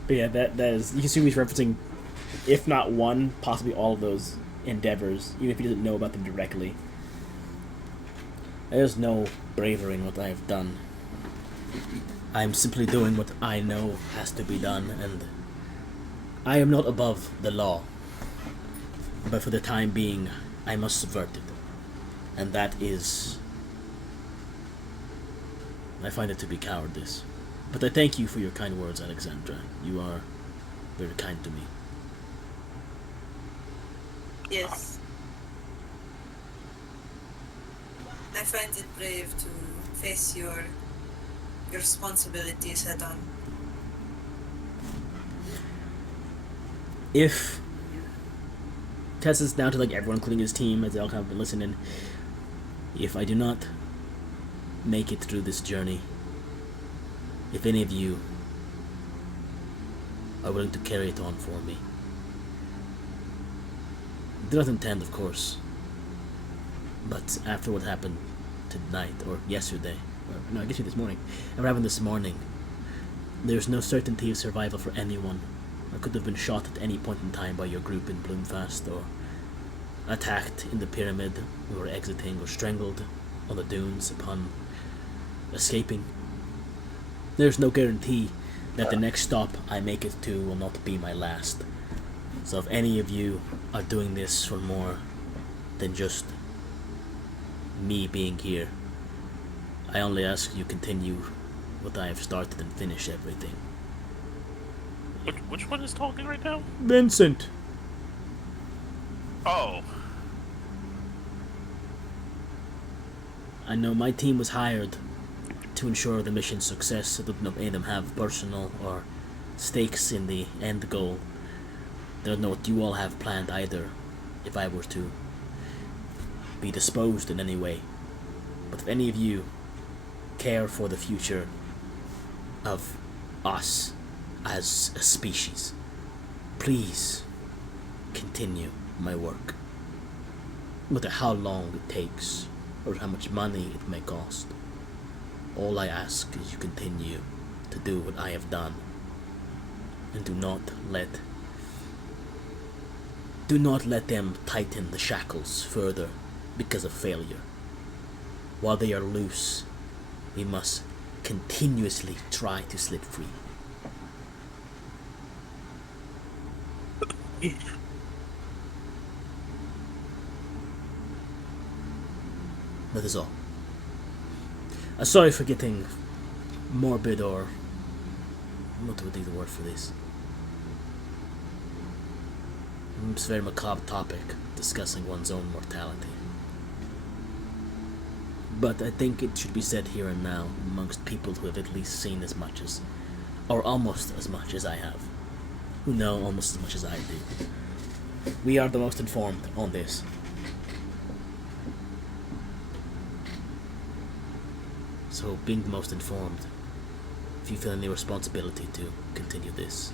But yeah, that is, you can assume he's referencing, if not one, possibly all of those endeavors, even if he doesn't know about them directly. There's no bravery in what I have done. I am simply doing what I know has to be done, and I am not above the law. But for the time being, I must subvert it. And that is... I find it to be cowardice. But I thank you for your kind words, Alexandra. You are very kind to me. Yes. I find it brave to face your responsibilities head on. If Tess is down to like everyone, including his team, as they all kind of been listening, if I do not make it through this journey, if any of you are willing to carry it on for me, I do not intend, of course, but after what happened tonight, or yesterday, or no, I guess this morning, and what happened this morning, there's no certainty of survival for anyone. I could have been shot at any point in time by your group in Bloomfast, or attacked in the pyramid, or exiting, or strangled on the dunes upon escaping. There's no guarantee that the next stop I make it to will not be my last. So if any of you are doing this for more than just me being here, I only ask you continue what I have started and finish everything. Which one is talking right now? Vincent! Oh. I know my team was hired to ensure the mission's success, so that none of them have personal or stakes in the end goal. Don't know what you all have planned either, if I were to be disposed in any way. But if any of you care for the future of us as a species, please continue my work. No matter how long it takes, or how much money it may cost. All I ask is you continue to do what I have done, and do not let them tighten the shackles further because of failure. While they are loose, we must continuously try to slip free. That is all. Sorry for getting morbid, or what would be the word for this? It's a very macabre topic, discussing one's own mortality. But I think it should be said here and now, amongst people who have at least seen as much as, or almost as much as I have, who know almost as much as I do. We are the most informed on this. So, being the most informed, if you feel any responsibility to continue this,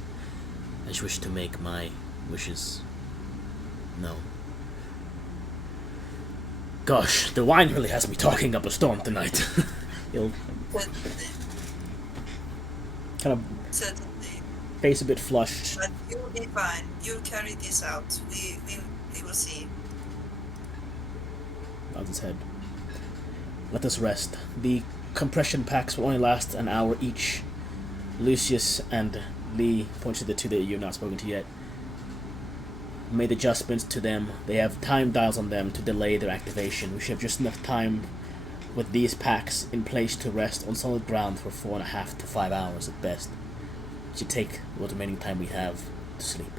I just wish to make my wishes known. Gosh, the wine really has me talking up a storm tonight. You'll kind of Certainly. face a bit flushed. But you'll be fine. You'll carry this out. We will see. Nods his head. Let us rest. The compression packs will only last an hour each. Lucius and Lee, points to the two that you've not spoken to yet, made adjustments to them. They have time dials on them to delay their activation. We should have just enough time with these packs in place to rest on solid ground for 4.5 to 5 hours at best. It should take what remaining time we have to sleep.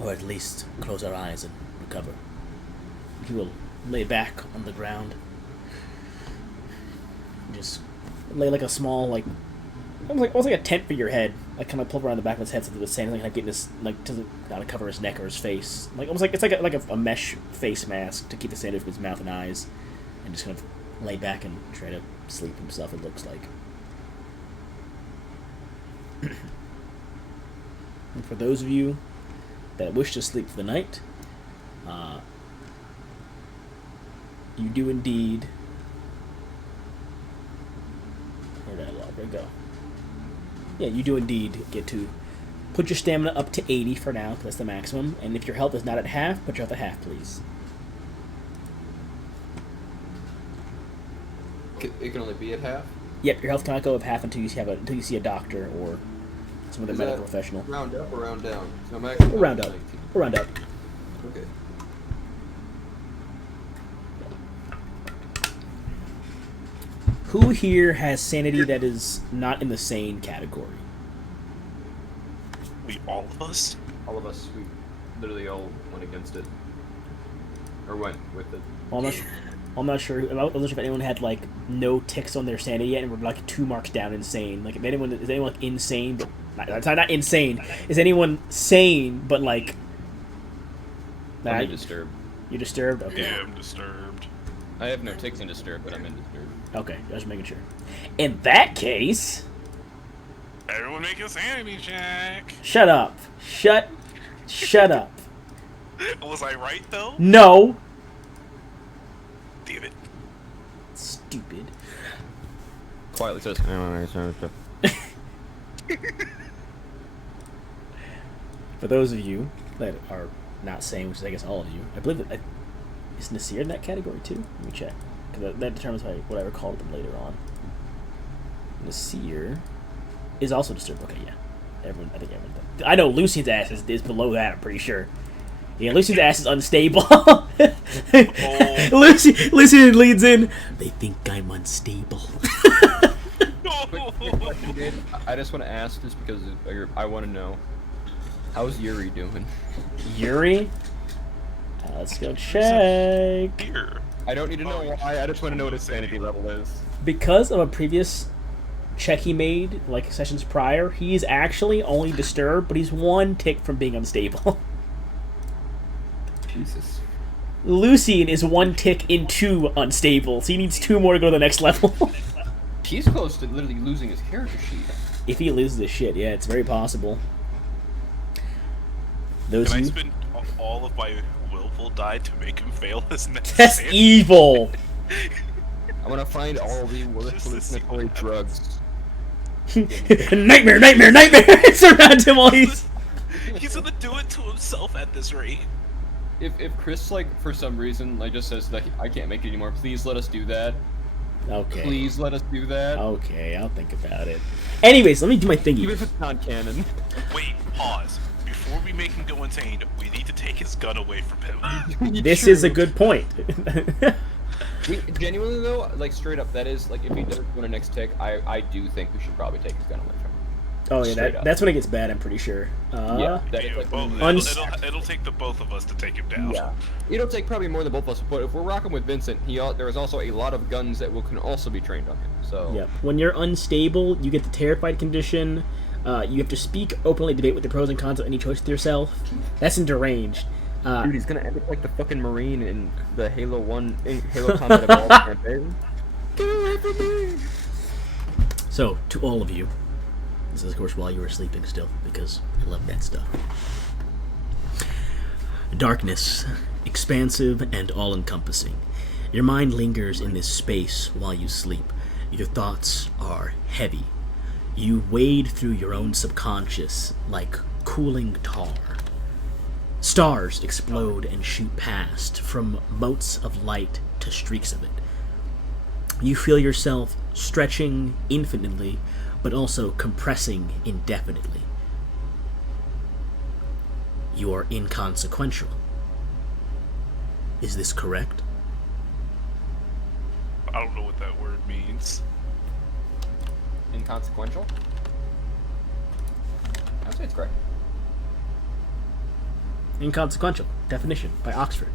Or at least close our eyes and recover. He will lay back on the ground. Just lay like a small, like, almost like a tent for your head. Like, kind of pull around the back of his head so that the sand doesn't kind of get in his, like, doesn't kind of cover his neck or his face. Like, almost like, it's like a mesh face mask to keep the sand out of his mouth and eyes. And just kind of lay back and try to sleep himself, it looks like. And for those of you that wish to sleep for the night, you do indeed... Where did I log? Where'd it go? Yeah, you do indeed get to put your stamina up to 80 for now, because that's the maximum. And if your health is not at half, put your health at half, please. It can only be at half? Yep, your health cannot go up half until you see a doctor or some other medical professional. Round up or round down? So I'm actually We'll round up. 19. We'll round up. Okay. Who here has sanity that is not in the sane category? All of us? All of us, we literally all went against it. Or went with it. Well, I'm not sure. I'm not sure if anyone had like no ticks on their sanity yet, and we're like 2 marks down insane. Like, if anyone is anyone like insane, but not insane. Is anyone sane but like? I'm disturbed. You're disturbed. Okay. Yeah, I'm disturbed. I have no ticks in disturbed, but I'm in disturbed. Okay, just making sure. In that case, Everyone make a sanity check. shut up. Shut up. Was I right though? No. Damn it. Stupid. Quietly says, For those of you that are not sane, which is I guess all of you, I believe that is Nasir in that category too. Let me check, because that determines what I recall them later on. Nasir is also disturbed. Okay, yeah. I think everyone. I know Lucian's ass is below that. I'm pretty sure. Yeah, Lucian's ass is unstable. Lucian leads in. They think I'm unstable. quick question, Gabe. I just want to ask this because I want to know. How's Yuri doing? Yuri? Let's go check. Here. I don't need to know why. I just want to know what his sanity level is. Because of a previous check he made, like sessions prior, he's actually only disturbed, but he's 1 tick from being unstable. Jesus. Lucian is 1 tick into unstable, so he needs 2 more to go to the next level. He's close to literally losing his character sheet. If he loses his shit, yeah, it's very possible. Those Can I you. spend all of my willful die to make him fail his next That's save? evil. I'm gonna find all the Just to see hallucinatory what drugs. Nightmare, nightmare, nightmare! Surround him while he's. He's gonna do it to himself at this rate. If Chris, like, for some reason, like, just says that I can't make it anymore, please let us do that. Okay. Please let us do that. Okay, I'll think about it. Anyways, let me do my Even thingy. if it's not canon. Wait, pause. Before we make him go insane, we need to take his gun away from him. This is a good point. We, genuinely though, like straight up, that is like if he doesn't win a next tick, I do think we should probably take his gun away from him. Oh yeah, Straight up. that's when it gets bad. I'm pretty sure. Yeah, that is like Well, Uns- it'll take the both of us to take him down. yeah. It'll take probably more than both of us, but if we're rocking with Vincent, there is also a lot of guns that can also be trained on him. So Yeah. When you're unstable, you get the terrified condition. You have to speak openly, debate with the pros and cons of any choice with yourself. That's in deranged. dude, he's gonna end up like the fucking Marine in the Halo 1 Halo Combat Evolved campaign. Get away from me! So, to all of you, this is of course while you were sleeping still, because I love that stuff. Darkness, expansive and all-encompassing. Your mind lingers in this space while you sleep. Your thoughts are heavy. You wade through your own subconscious like cooling tar. Stars explode and shoot past, from motes of light to streaks of it. You feel yourself stretching infinitely, but also compressing indefinitely. You are inconsequential. Is this correct? I don't know what that word means. Inconsequential? I'd say it's correct. Inconsequential. Definition by Oxford.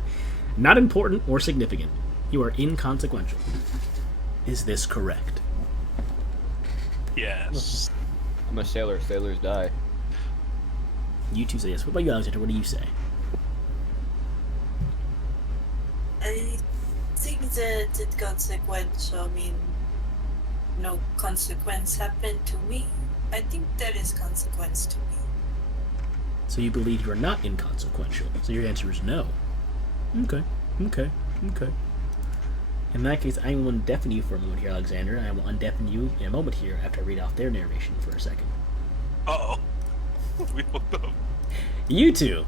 Not important or significant. You are inconsequential. Is this correct? Yes. I'm a sailor. Sailors die. You two say yes. What about you, Alexander? What do you say? I think that inconsequential mean no consequence happened to me. I think there is consequence to me. So you believe you are not inconsequential. So your answer is no. Okay. In that case, I will undeafen you for a moment here, Alexander, and I will undeafen you in a moment here after I read off their narration for a second. Uh-oh. We hooked up. You two,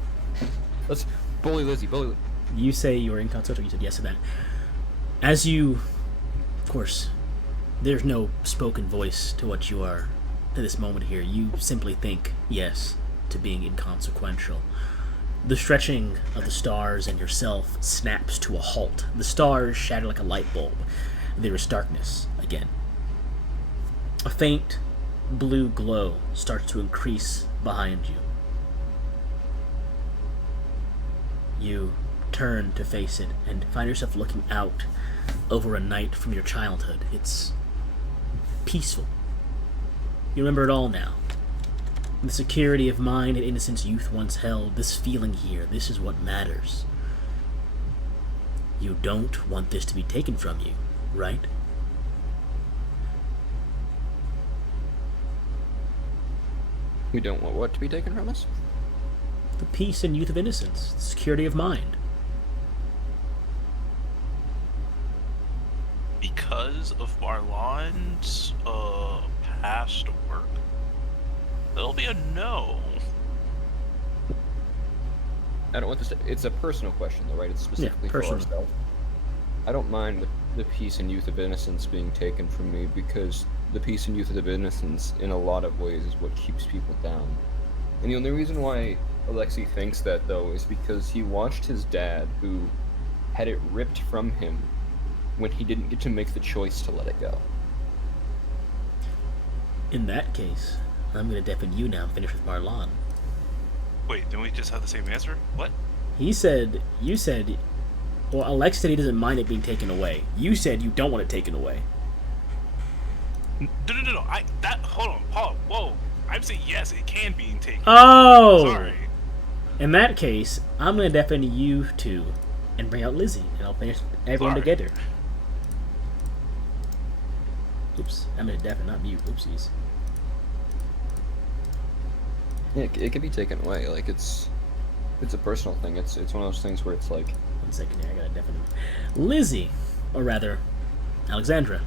Let's bully Lizzie. Bully. you say you're inconsequential. You said yes to that. As you, of course, there's no spoken voice to what you are to this moment here. You simply think yes to being inconsequential. The stretching of the stars and yourself snaps to a halt. The stars shatter like a light bulb. There is darkness again. A faint blue glow starts to increase behind you. You turn to face it and find yourself looking out over a night from your childhood. It's peaceful. You remember it all now. The security of mind and innocence youth once held, this feeling here, this is what matters. You don't want this to be taken from you, right? We don't want what to be taken from us? The peace and youth of innocence, the security of mind. Because of Marlon's past work, there'll be a no. I don't want this to, it's a personal question though, right? It's specifically for personal. ourselves. I don't mind the peace and youth of innocence being taken from me because the peace and youth of innocence in a lot of ways is what keeps people down. And the only reason why Alexei thinks that though is because he watched his dad, who had it ripped from him when he didn't get to make the choice to let it go. In that case, I'm going to deafen you now and finish with Marlon. Wait, didn't we just have the same answer? What? You said, well, Alex said he doesn't mind it being taken away. You said you don't want it taken away. No. Hold on. Whoa. I'm saying yes, it can be taken. Oh! Sorry. In that case, I'm going to deafen you two and bring out Lizzie, and I'll finish everyone Sorry. together. Oops, I'm going to deafen, not mute. Oopsies. Yeah, it can be taken away. Like, it's It's a personal thing. It's one of those things where it's like, 1 second here, I got a definite. Lizzie, or rather, Alexandra.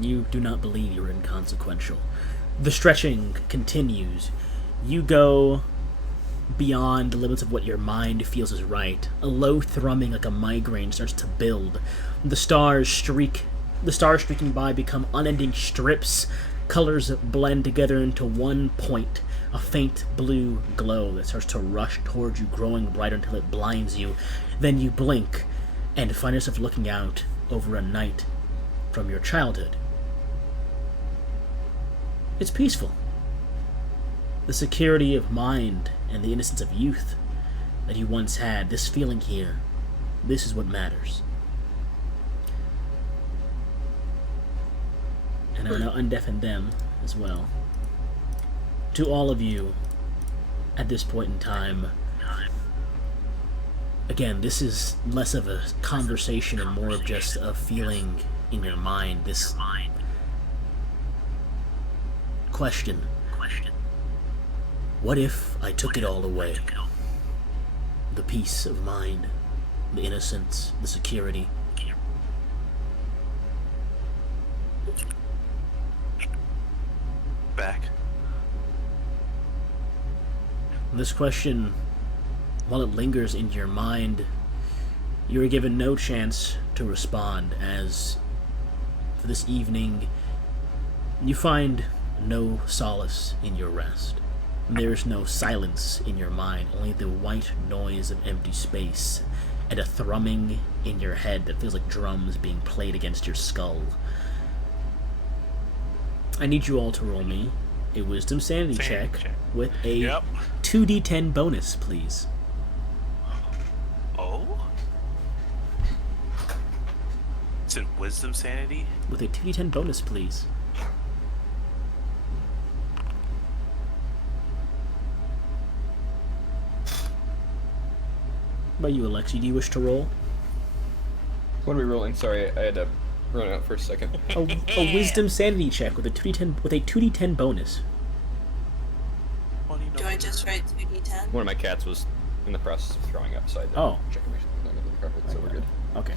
You do not believe you're inconsequential. The stretching continues. You go beyond the limits of what your mind feels is right. A low thrumming like a migraine starts to build. The stars streaking by become unending strips. Colors blend together into one point. A faint blue glow that starts to rush towards you, growing brighter until it blinds you. Then you blink and find yourself looking out over a night from your childhood. It's peaceful. The security of mind and the innocence of youth that you once had, this feeling here, this is what matters. And I will now undeafen them as well. To all of you, at this point in time, again, this is less of a conversation and more of just a feeling in your mind. This question. What if I took it all away? The peace of mind, the innocence, the security. Back. This question, while it lingers in your mind, you are given no chance to respond, as for this evening, you find no solace in your rest. There is no silence in your mind, only the white noise of empty space and a thrumming in your head that feels like drums being played against your skull. I need you all to roll me a wisdom sanity check with a 2d10 bonus, please. Oh? Is it wisdom sanity? With a 2d10 bonus, please. What about you, Alexi? Do you wish to roll? what are we rolling? Sorry, I had to run out for a second. A wisdom sanity check with a 2d10 bonus. Do I just write 2d10? One of my cats was in the process of throwing up, so I had to Oh. check and make sure there's nothing under the carpet, so we're good. Okay.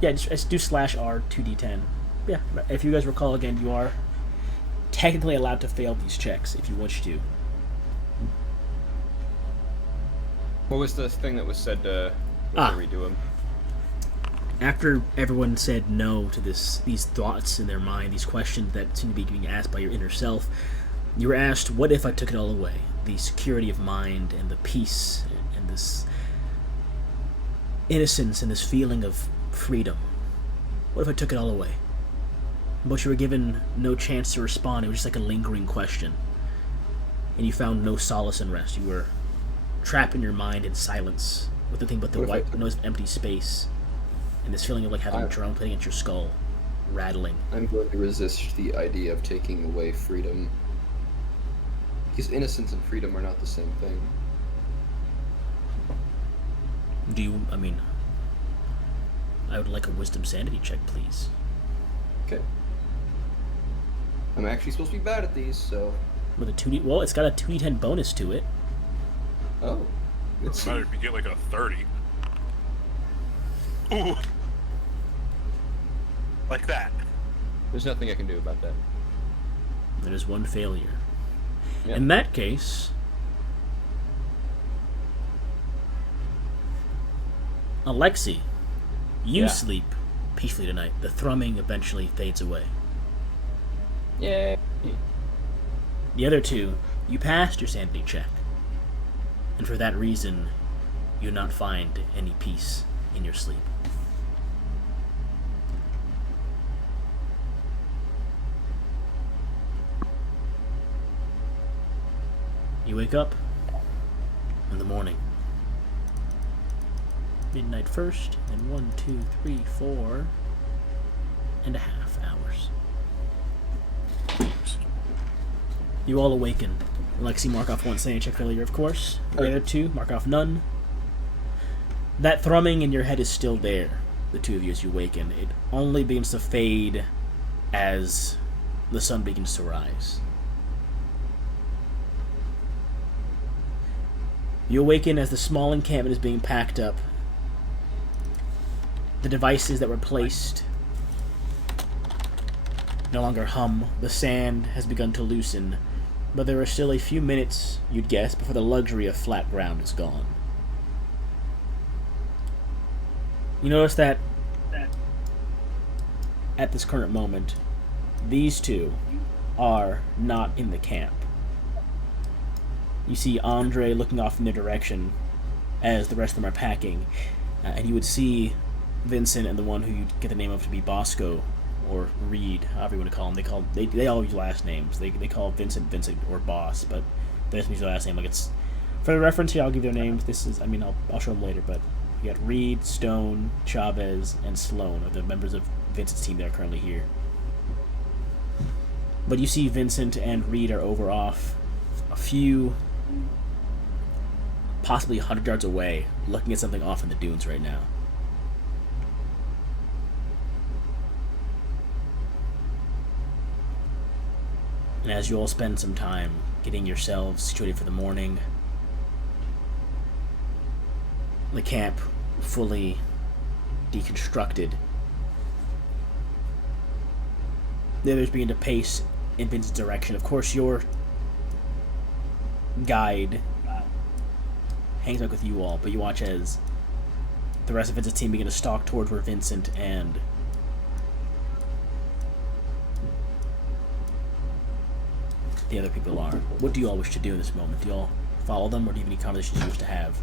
Yeah, just do /R 2d10. Yeah, if you guys recall again, you are technically allowed to fail these checks if you wish to. What was the thing that was said to redo them? After everyone said no to these thoughts in their mind, these questions that seem to be being asked by your inner self, you were asked, what if I took it all away? The security of mind and the peace and this innocence and this feeling of freedom. What if I took it all away? But you were given no chance to respond. It was just like a lingering question. And you found no solace and rest. You were trapped in your mind in silence with nothing but the white noise of empty space and this feeling of like having a drum playing at your skull, rattling. I'm going to resist the idea of taking away freedom. Because innocence and freedom are not the same thing. I would like a wisdom sanity check, please. Okay. I'm actually supposed to be bad at these, so... With a 2D... Well, it's got a 2d10 bonus to it. Oh. Let's see. Matter if you get like a 30. Ooh. Like that. There's nothing I can do about that. There is one failure. Yeah. In that case... Alexi, you sleep peacefully tonight. The thrumming eventually fades away. Yay! The other two, you passed your sanity check. And for that reason, you do not find any peace in your sleep. You wake up in the morning. Midnight first, and 1, 2, 3, 4 and a half hours. You all awaken. Alexi, mark off one sanity check failure, of course. The other two, mark off none. That thrumming in your head is still there, the two of you, as you awaken. It only begins to fade as the sun begins to rise. You awaken as the small encampment is being packed up. The devices that were placed no longer hum. The sand has begun to loosen, but there are still a few minutes, you'd guess, before the luxury of flat ground is gone. You notice that at this current moment, these two are not in the camp. You see Andre looking off in their direction as the rest of them are packing, and you would see Vincent and the one who you get the name of to be Bosco or Reed, however you want to call him. They all use last names. They call Vincent or Boss, but they just use their last name. Like, it's for the reference here. I'll give their names. This is, I'll show them later, but you got Reed, Stone, Chavez, and Sloan are the members of Vincent's team that are currently here. But you see Vincent and Reed are over off a few, possibly 100 yards away, looking at something off in the dunes right now. And as you all spend some time getting yourselves situated for the morning, the camp fully deconstructed, the others begin to pace in Vincent's direction. Of course, your guide hangs out with you all, but you watch as the rest of Vincent's team begin to stalk towards where Vincent and the other people are. What do you all wish to do in this moment? Do you all follow them, or do you have any conversations you wish to have?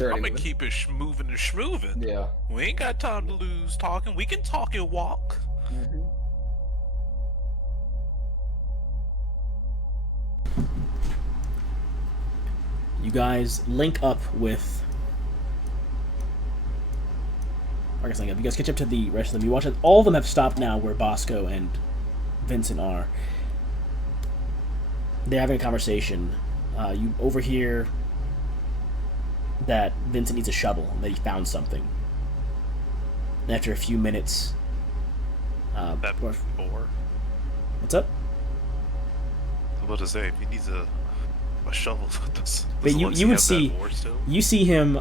I'm gonna keep it moving and schmoving. Yeah. We ain't got time to lose talking. We can talk and walk. Mm-hmm. You guys link up with... I guess link up. You guys catch up to the rest of them. You watch it. All of them have stopped now where Bosco and Vincent are. They're having a conversation. You overhear that Vincent needs a shovel, that he found something. And after a few minutes... That more. What's up? I was about to say, if he needs a shovel, but you would see... You see him...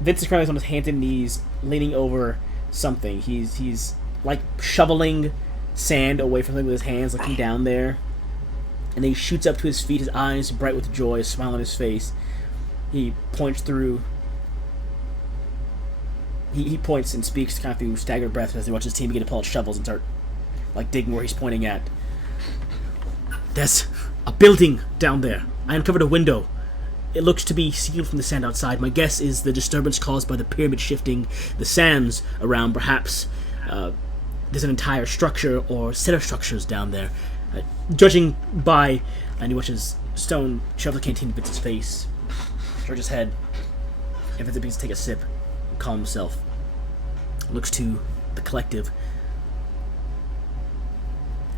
Vincent's currently on his hands and knees, leaning over something. He's like shoveling sand away from something with his hands, looking down there. And then he shoots up to his feet, his eyes bright with joy, a smile on his face. He points through... He points and speaks kind of through staggered breaths as he watches his team begin to pull out shovels and start, like, digging where he's pointing at. There's a building down there. I uncovered a window. It looks to be sealed from the sand outside. My guess is the disturbance caused by the pyramid shifting the sands around. Perhaps there's an entire structure or set of structures down there. Judging by... And he watches Stone shove the canteen to Vincent's face. George's head. And Vincent begins to take a sip. Calm himself. Looks to the collective.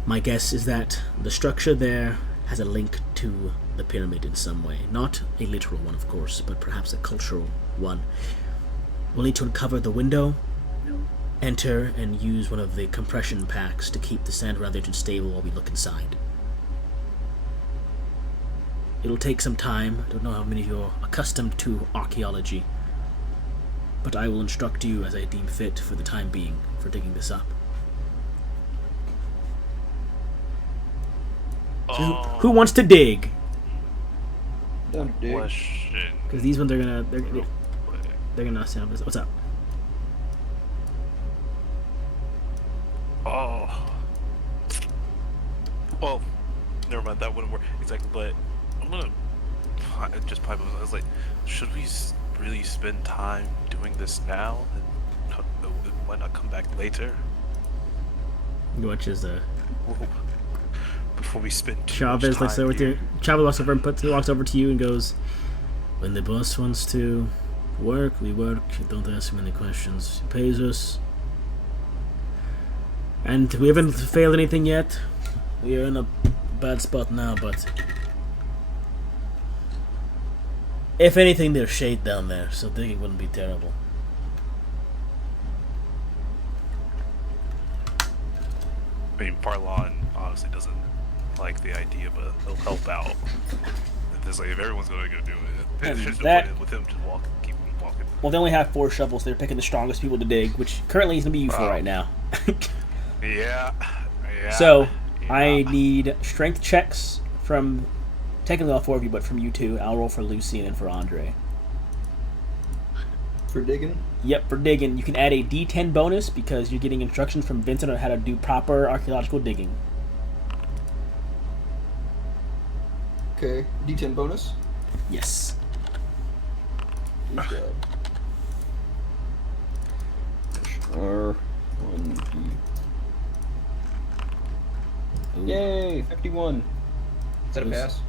My guess is that the structure there has a link to the pyramid in some way. Not a literal one, of course, but perhaps a cultural one. We'll need to uncover the window, enter, and use one of the compression packs to keep the sand around the edge stable while we look inside. It'll take some time. I don't know how many of you are accustomed to archaeology, but I will instruct you as I deem fit for the time being for digging this up. So who wants to dig? Don't dig. Question. Because these ones are gonna they're gonna sound this. What's up? Oh. Well, never mind. That wouldn't work exactly. But I'm gonna just pipe. I was like, should we really spend time doing this now? And why not come back later? You watch as before we spend too Chavez much time here. Chavez walks over and walks over to you and goes, "When the boss wants to work, we work. Don't ask him any questions. He pays us, and we haven't failed anything yet. We are in a bad spot now, but if anything, there's shade down there, so digging wouldn't be terrible." I mean, Parlon honestly doesn't like the idea, but he'll help out. It's like if everyone's going to go do it, And there's no that- point with him to keep walking. Well, they only have 4 shovels. They're picking the strongest people to dig, which currently is going to be you 4 Wow. right now. Yeah. So, yeah. I need strength checks from, technically all 4 of you, but from you 2. I'll roll for Lucy and then for Andre. For digging? Yep, for digging. You can add a D10 bonus because you're getting instructions from Vincent on how to do proper archaeological digging. Okay. D10 bonus? Yes. Good job. R1D. Yay! 51. Is that a pass?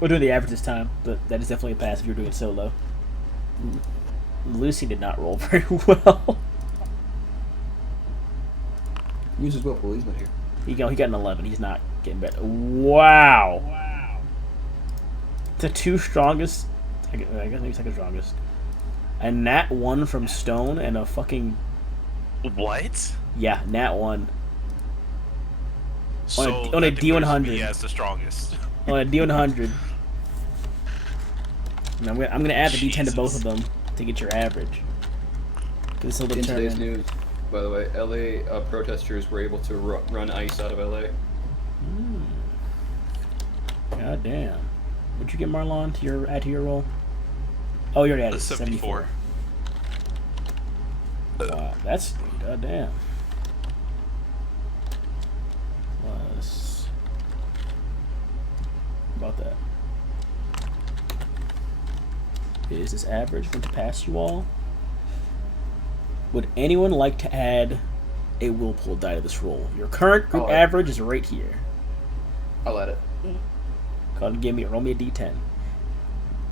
We're doing the average this time, but that is definitely a pass if you're doing it solo. Lucy did not roll very well. Use as well, well, he's not here. He got an 11. He's not getting better. Wow. The 2 strongest. I guess maybe second strongest. A nat 1 from Stone and a fucking. What? Yeah, nat 1. So on a that D100. declares me as the strongest. On a D100. And I'm gonna add the D10 to both of Jesus. them to get your average. This will In today's determine. news, by the way, LA protesters were able to run ice out of LA. God damn. What'd you get, Marlon, to add to your roll? Oh, you already added 74. 74. Wow, that's god damn. Plus about that. Is this average going to pass you all? Would anyone like to add a whirlpool die to this roll? Your current group I'll add- average is right here. I'll let it. Go ahead and roll me a d10.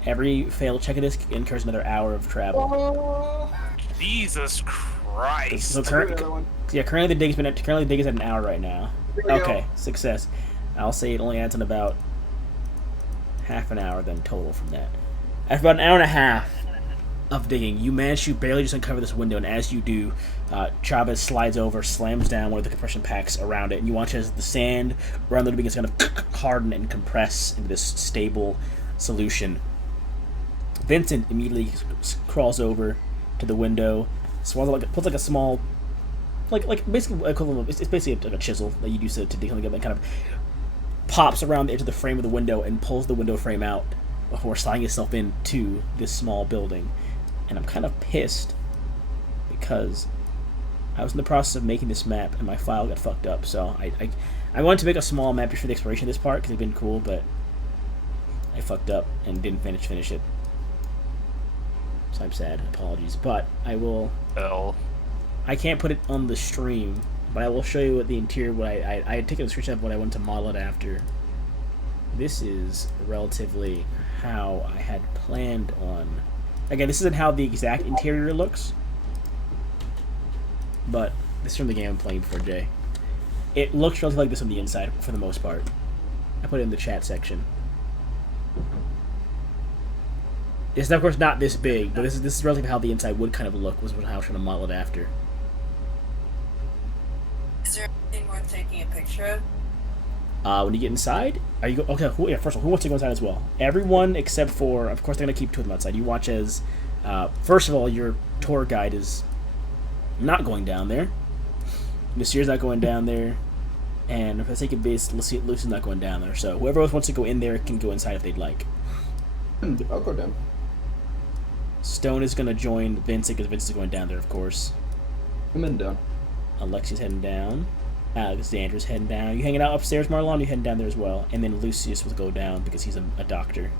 Every failed check of this incurs another hour of travel. Jesus Christ. So Another one. currently the dig's at an hour right now. Here we Okay, go. success. I'll say it only adds in about half an hour then total from that. After about an hour and a half of digging, you manage to barely just uncover this window, and as you do, Chavez slides over, slams down one of the compression packs around it, and you watch as the sand around the begins to kind of harden and compress into this stable solution. Vincent immediately crawls over to the window, puts like a small, like basically equivalent. It's basically like a chisel that you use to dig something up, and kind of pops around the edge of the frame of the window and pulls the window frame out before sliding itself into this small building. And I'm kind of pissed because I was in the process of making this map and my file got fucked up. So I wanted to make a small map just for the exploration of this part because it'd been cool, but I fucked up and didn't finish it. So I'm sad. Apologies, but I will. Hell. I can't put it on the stream, but I will show you what the interior. What I had taken a screenshot of what I wanted to model it after. This is relatively how I had planned on. Again, this isn't how the exact interior looks, but this is from the game I'm playing before, Jay. It looks relatively like this on the inside for the most part. I put it in the chat section. It's of course not this big, but this is relatively how the inside would kind of look. Was how I was trying to model it after. Is there anything worth taking a picture of? When you get inside, are you okay? First of all, who wants to go inside as well? Everyone except for, of course, they're gonna keep 2 of them outside. You watch as, first of all, your tour guide is not going down there. Monsieur's not going down there, and for the sake of base, Lucy's not going down there. So whoever else wants to go in there can go inside if they'd like. I'll go down. Stone is gonna join Vincent because Vincent is going down there, of course. I'm in down. Alexia's heading down. Alexander's heading down. You hanging out upstairs, Marlon? You heading down there as well? And then Lucius will go down because he's a doctor.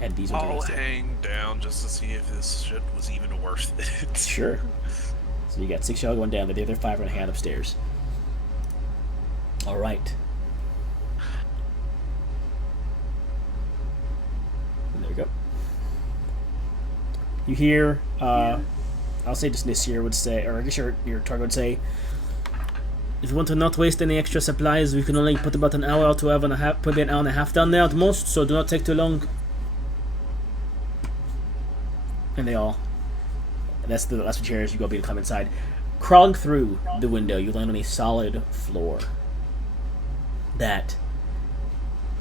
And these are the I'll rest of them. hang down just to see if this shit was even worth it. Sure. So you got 6 y'all going down there. The other 5 are gonna hang out upstairs. All right. And there we go. You hear? I'll say just Nisir would say, or I guess your target would say, if you want to not waste any extra supplies, we can only put about an hour to have and a half, probably an hour and a half down there at most, so do not take too long. And they all. That's the chairs. You go be to climb inside. Crawling through the window, you land on a solid floor that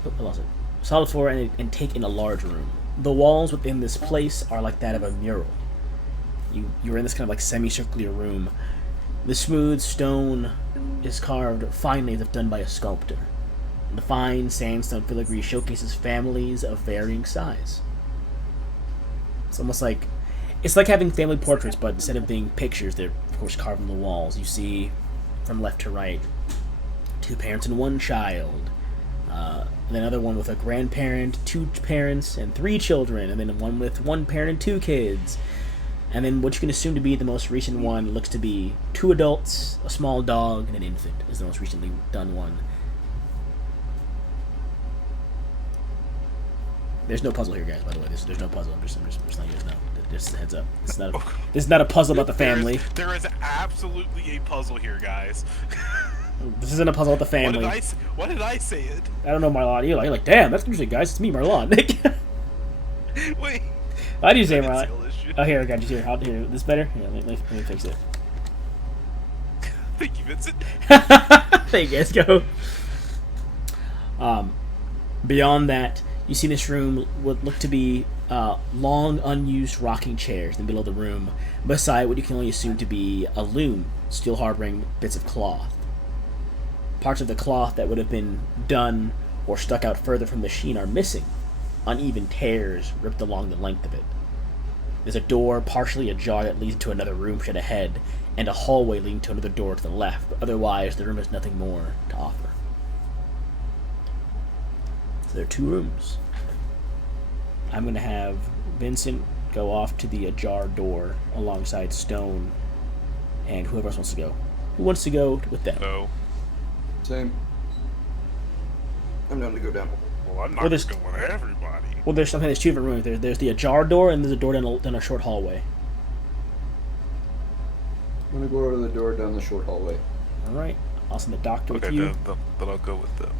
Oh, I lost it. Solid floor and take in a large room. The walls within this place are like that of a mural. You're in this kind of like semicircular room. The smooth stone is carved finely as if done by a sculptor. The fine sandstone filigree showcases families of varying size. It's almost like it's like having family portraits, but instead of being pictures, they're of course carved on the walls. You see from left to right 2 parents and 1 child. And then another one with a grandparent, 2 parents, and 3 children, and then one with 1 parent and 2 kids. And then what you can assume to be the most recent one looks to be 2 adults, a small dog, and an infant is the most recently done one. There's no puzzle here, guys, by the way. There's no puzzle. I'm just letting you guys know. Just a heads up. This is not a puzzle about the family. There is absolutely a puzzle here, guys. This isn't a puzzle about the family. What did I say it? I don't know, Marlon. You're like, damn, that's interesting, guys. It's me, Marlon. Wait. Why do you say I didn't Marlon? say all this shit. Oh, here, I got you. Here, this better? Here, let me fix it. Thank you, Vincent. There you guys go. Beyond that, you see this room would look to be long, unused rocking chairs in the middle of the room, beside what you can only assume to be a loom, still harboring bits of cloth. Parts of the cloth that would have been done or stuck out further from the sheen are missing, uneven tears ripped along the length of it. There's a door partially ajar that leads to another room straight ahead, and a hallway leading to another door to the left, but otherwise the room has nothing more to offer. So there are 2 rooms. I'm going to have Vincent go off to the ajar door alongside Stone, and whoever else wants to go. Who wants to go with them? Oh. Same. I'm down to go down. Well, I'm not Well, there's- going with everybody. Well, there's 2 different rooms. There's the ajar door, and there's a door down a short hallway. I'm gonna go to the door down the short hallway. Alright. I'll send the doctor with Okay, you. then I'll go with them.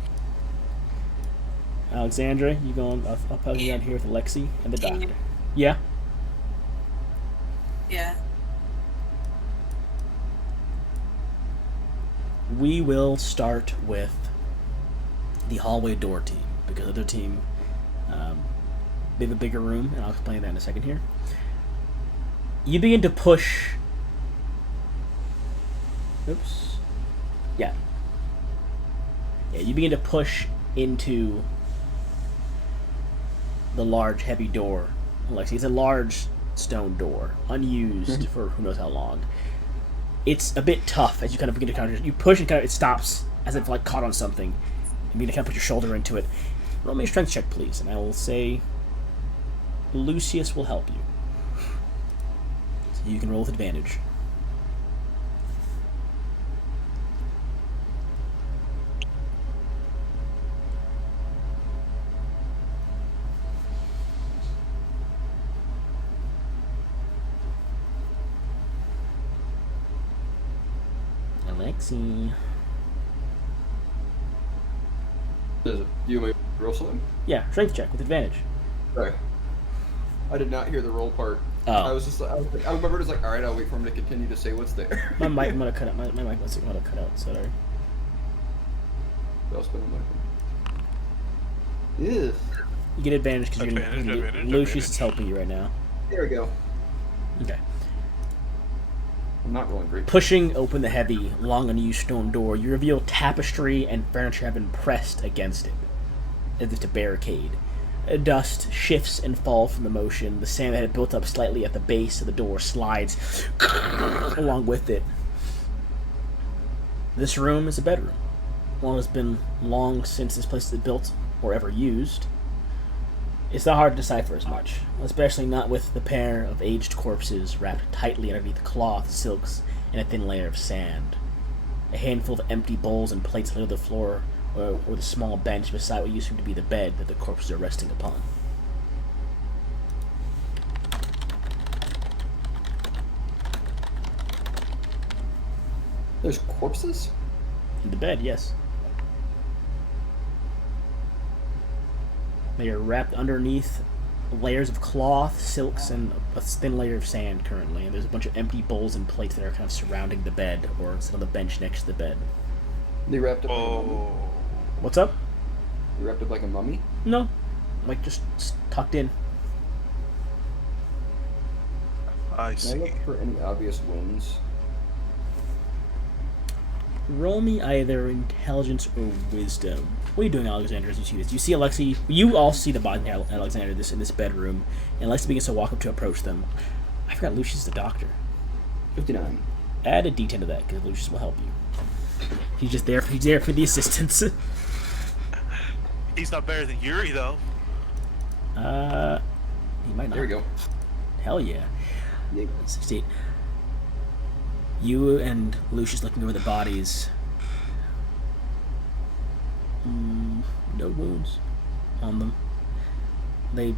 Alexandra, you going? I'll probably down here with Alexi and the doctor. Yeah? Yeah. We will start with the hallway door team, because the other team, they have a bigger room, and I'll explain that in a second here. You begin to push... Oops. Yeah. Yeah, you begin to push into the large, heavy door. Alexi, it's a large stone door, unused for who knows how long. It's a bit tough as you kind of begin to counter. You push and kind of it stops as if like caught on something. You begin to kind of put your shoulder into it. Roll me a strength check, please, and I will say Lucius will help you. So you can roll with advantage. Alexi. Is it? Do you want me to roll something? Yeah, strength check with advantage. Sorry. I did not hear the roll part. Oh. I was just like, I remember just like, alright, I'll wait for him to continue to say what's there. My mic might have cut out. My mic must have cut out. Sorry. I'll spin on my phone. Ew. You get advantage because Advantage, Lucius is advantage. helping you right now. There we go. Okay. I'm not rolling great. Pushing open the heavy, long unused stone door, you reveal tapestry and furniture have been pressed against it, as if to barricade. Dust shifts and falls from the motion. The sand that had built up slightly at the base of the door slides along with it. This room is a bedroom. While it's been long since this place is built or ever used, it's not hard to decipher as much, especially not with the pair of aged corpses wrapped tightly underneath cloth, silks, and a thin layer of sand. A handful of empty bowls and plates litter the floor or the small bench beside what used to be the bed that the corpses are resting upon. There's corpses? In the bed, yes. They are wrapped underneath layers of cloth, silks, and a thin layer of sand currently. And there's a bunch of empty bowls and plates that are kind of surrounding the bed or sit on the bench next to the bed. They wrapped up in a bundle? Oh. What's up? Wrapped up like a mummy? No, like just tucked in. I Can I see. look for any obvious wounds? Roll me either intelligence or wisdom. What are you doing, Alexander, as you see this? You see Alexi. You all see the body of Alexander in this bedroom, and Alexi begins to walk up to approach them. I forgot Lucius is the doctor. 59. Add a d10 to that, because Lucius will help you. He's just there. He's there for the assistance. He's not better than Yuri, though. He might not. There we go. Hell yeah. Yeah. 68. You and Lucius looking over the bodies. No wounds on them. They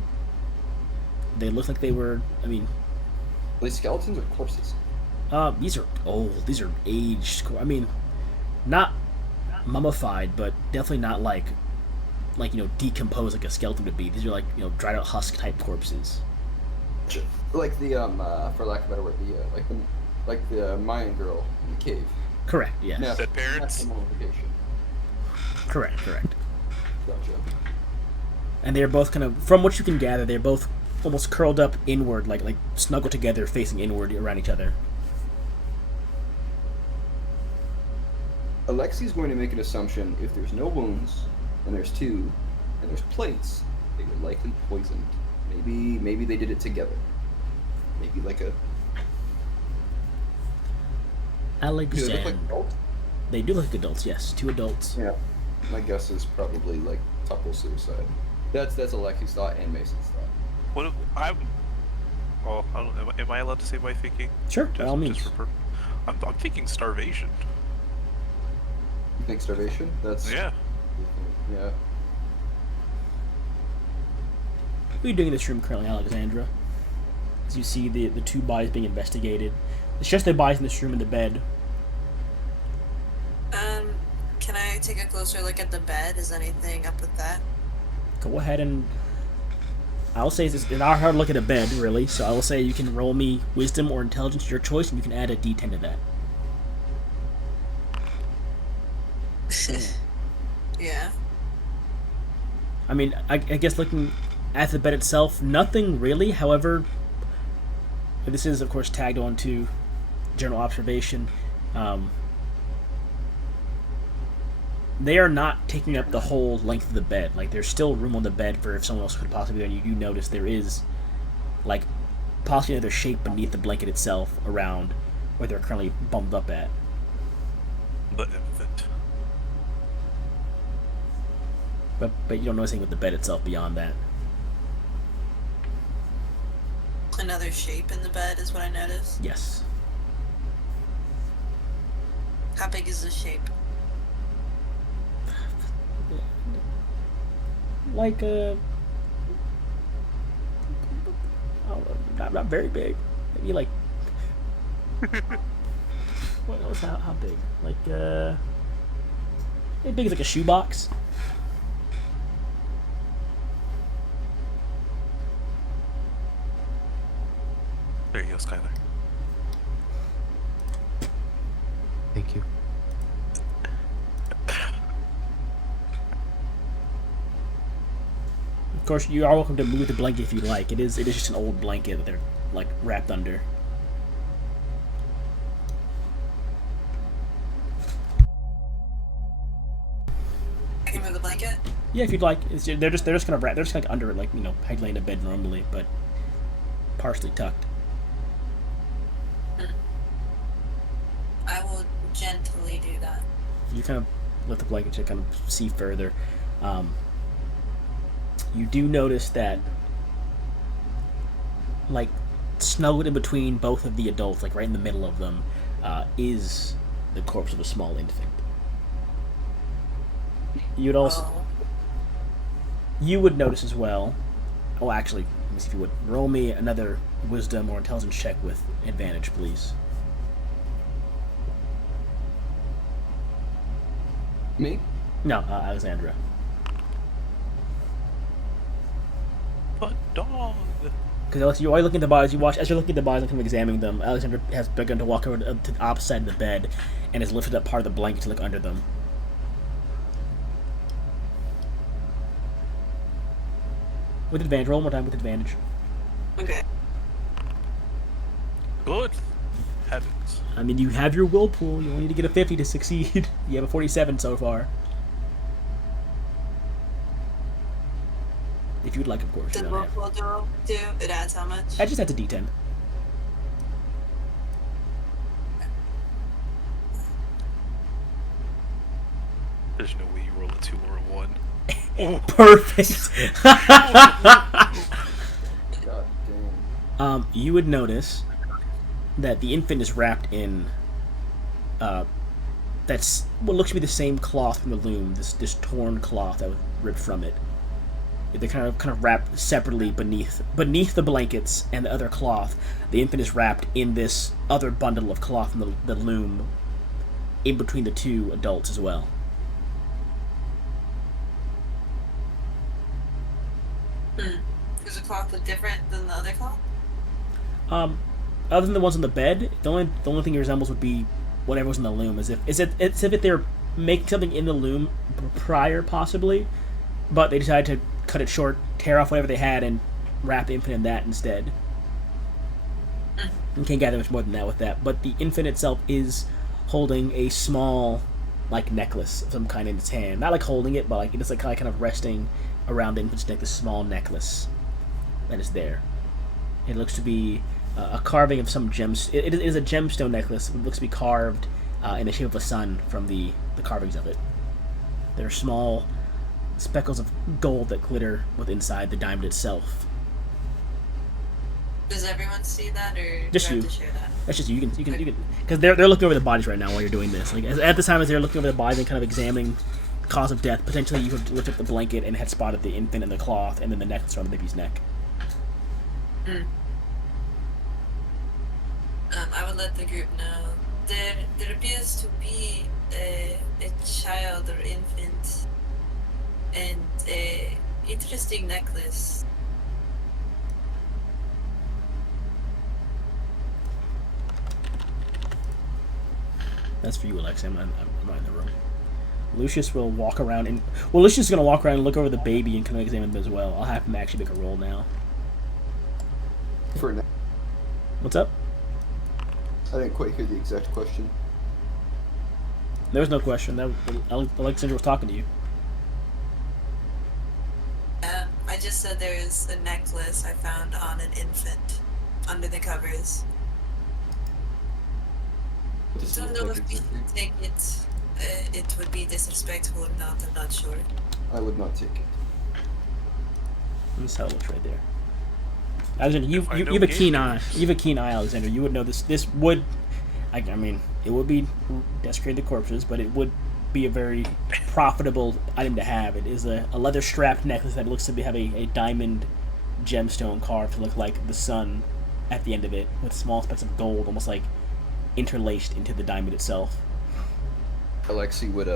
look like they were. I mean, Are these skeletons or corpses? these are old. These are aged. I mean, not mummified, but definitely not like decomposed like a skeleton would be. These are like dried out husk type corpses. Like the for lack of a better word, like the Mayan girl in the cave. Correct. Yes. Now, Dead parents? That's the mummification. Correct. Gotcha. And they're both kind of, from what you can gather, they're both almost curled up inward, like snuggled together, facing inward around each other. Alexi's going to make an assumption: if there's no wounds, and there's two, and there's plates, they were likely poisoned. Maybe they did it together. Maybe like a. Do they look Alexander. like adults? They do look like adults, yes. 2 adults. Yeah. My guess is probably like couple suicide. That's Alexi's thought and Mason's thought. What if I'm? Oh, I don't. Am I allowed to say my thinking? Sure, by all means. I'm thinking starvation. You think starvation? That's Yeah. Yeah. What are you doing in this room currently, Alexandra? As you see the 2 bodies being investigated. It's just the bodies in this room and the bed. Can I take a closer look at the bed? Is anything up with that? Go ahead and... I'll say it's not hard to look at a bed, really, so I will say you can roll me wisdom or intelligence, your choice, and you can add a d10 to that. Yeah. I mean, I guess looking at the bed itself, nothing really. However, this is, of course, tagged on to general observation. They are not taking up the whole length of the bed. Like, there's still room on the bed for if someone else could possibly be there. And you do notice there is, like, possibly another shape beneath the blanket itself around where they're currently bumped up at. The infant. But you don't notice anything with the bed itself beyond that. Another shape in the bed is what I noticed. Yes. How big is the shape? Like not very big. Maybe like what else? How big? Like as big as like a shoebox. There you go, Skylar. Thank you. Of course, you are welcome to move the blanket if you like. It is just an old blanket that they're like wrapped under. I can move the blanket? Yeah, if you'd like. They're just kind of wrapped. They're just like under it, like how you lay in a bed normally, but partially tucked. I will gently do that. You kind of lift the blanket to kind of see further. You do notice that, like, snuggled in between both of the adults, like right in the middle of them, is the corpse of a small infant. You'd also, you would notice as well. Oh, actually, let me see if you would roll me another wisdom or intelligence check with advantage, please. Me? No, Alexandra. But dog. Because while you're looking at the bodies, as you're looking at the bodies and kind of examining them, Alexander has begun to walk over to the opposite side of the bed and has lifted up part of the blanket to look under them. With advantage. Roll one more time with advantage. Okay. Good heavens. I mean, you have your will pool. You only need to get a 50 to succeed. You have a 47 so far. If you'd like, of course. You The don't have. will do it adds how much? I just had to D10. There's no way you roll a 2 or a 1. Perfect. God damn. You would notice that the infant is wrapped in that's what looks to be the same cloth from the loom, this torn cloth that was ripped from it. They're kind of wrapped separately beneath the blankets and the other cloth. The infant is wrapped in this other bundle of cloth from the loom, in between the two adults as well. Does the cloth look different than the other cloth? Other than the ones on the bed, the only thing it resembles would be whatever was in the loom. As if they're making something in the loom prior, possibly, but they decided to cut it short, tear off whatever they had, and wrap the infant in that instead. You can't gather much more than that with that. But the infant itself is holding a small, like, necklace of some kind in its hand. Not like holding it, but like it's like kind of resting around the infant's neck. This small necklace that is there. It looks to be a carving of some gems. It is a gemstone necklace. It looks to be carved in the shape of a sun from the carvings of it. There are small speckles of gold that glitter with inside the diamond itself. Does everyone see that, or Just do I you. have to share that? That's just you can because they're looking over the bodies right now while you're doing this. Like at the time as they're looking over the bodies and kind of examining cause of death, potentially you could lift up the blanket and had spotted the infant and the cloth and then the necklace around the baby's neck. I would let the group know. There appears to be a child or infant and a interesting necklace. That's for you, Alexi. I'm not in the room. Lucius will walk around and Lucius is gonna walk around and look over the baby and kind of examine them as well. I'll have him actually make a roll now. For now, What's up? I didn't quite hear the exact question. There was no question. Alexander was talking to you. I just said there is a necklace I found on an infant under the covers. What does it Don't look know like if we exactly? should take it. It would be disrespectful or not. I'm not sure. I would not take it. That's how it looks right there. Alexander, you I know have a keen gamers. eye. You have a keen eye, Alexander. You would know this. This would, I mean, it would be desecrated corpses, but it would be a very profitable item to have. It is a leather strapped necklace that looks to have a diamond gemstone carved to look like the sun at the end of it, with small specks of gold, almost like interlaced into the diamond itself. Alexi would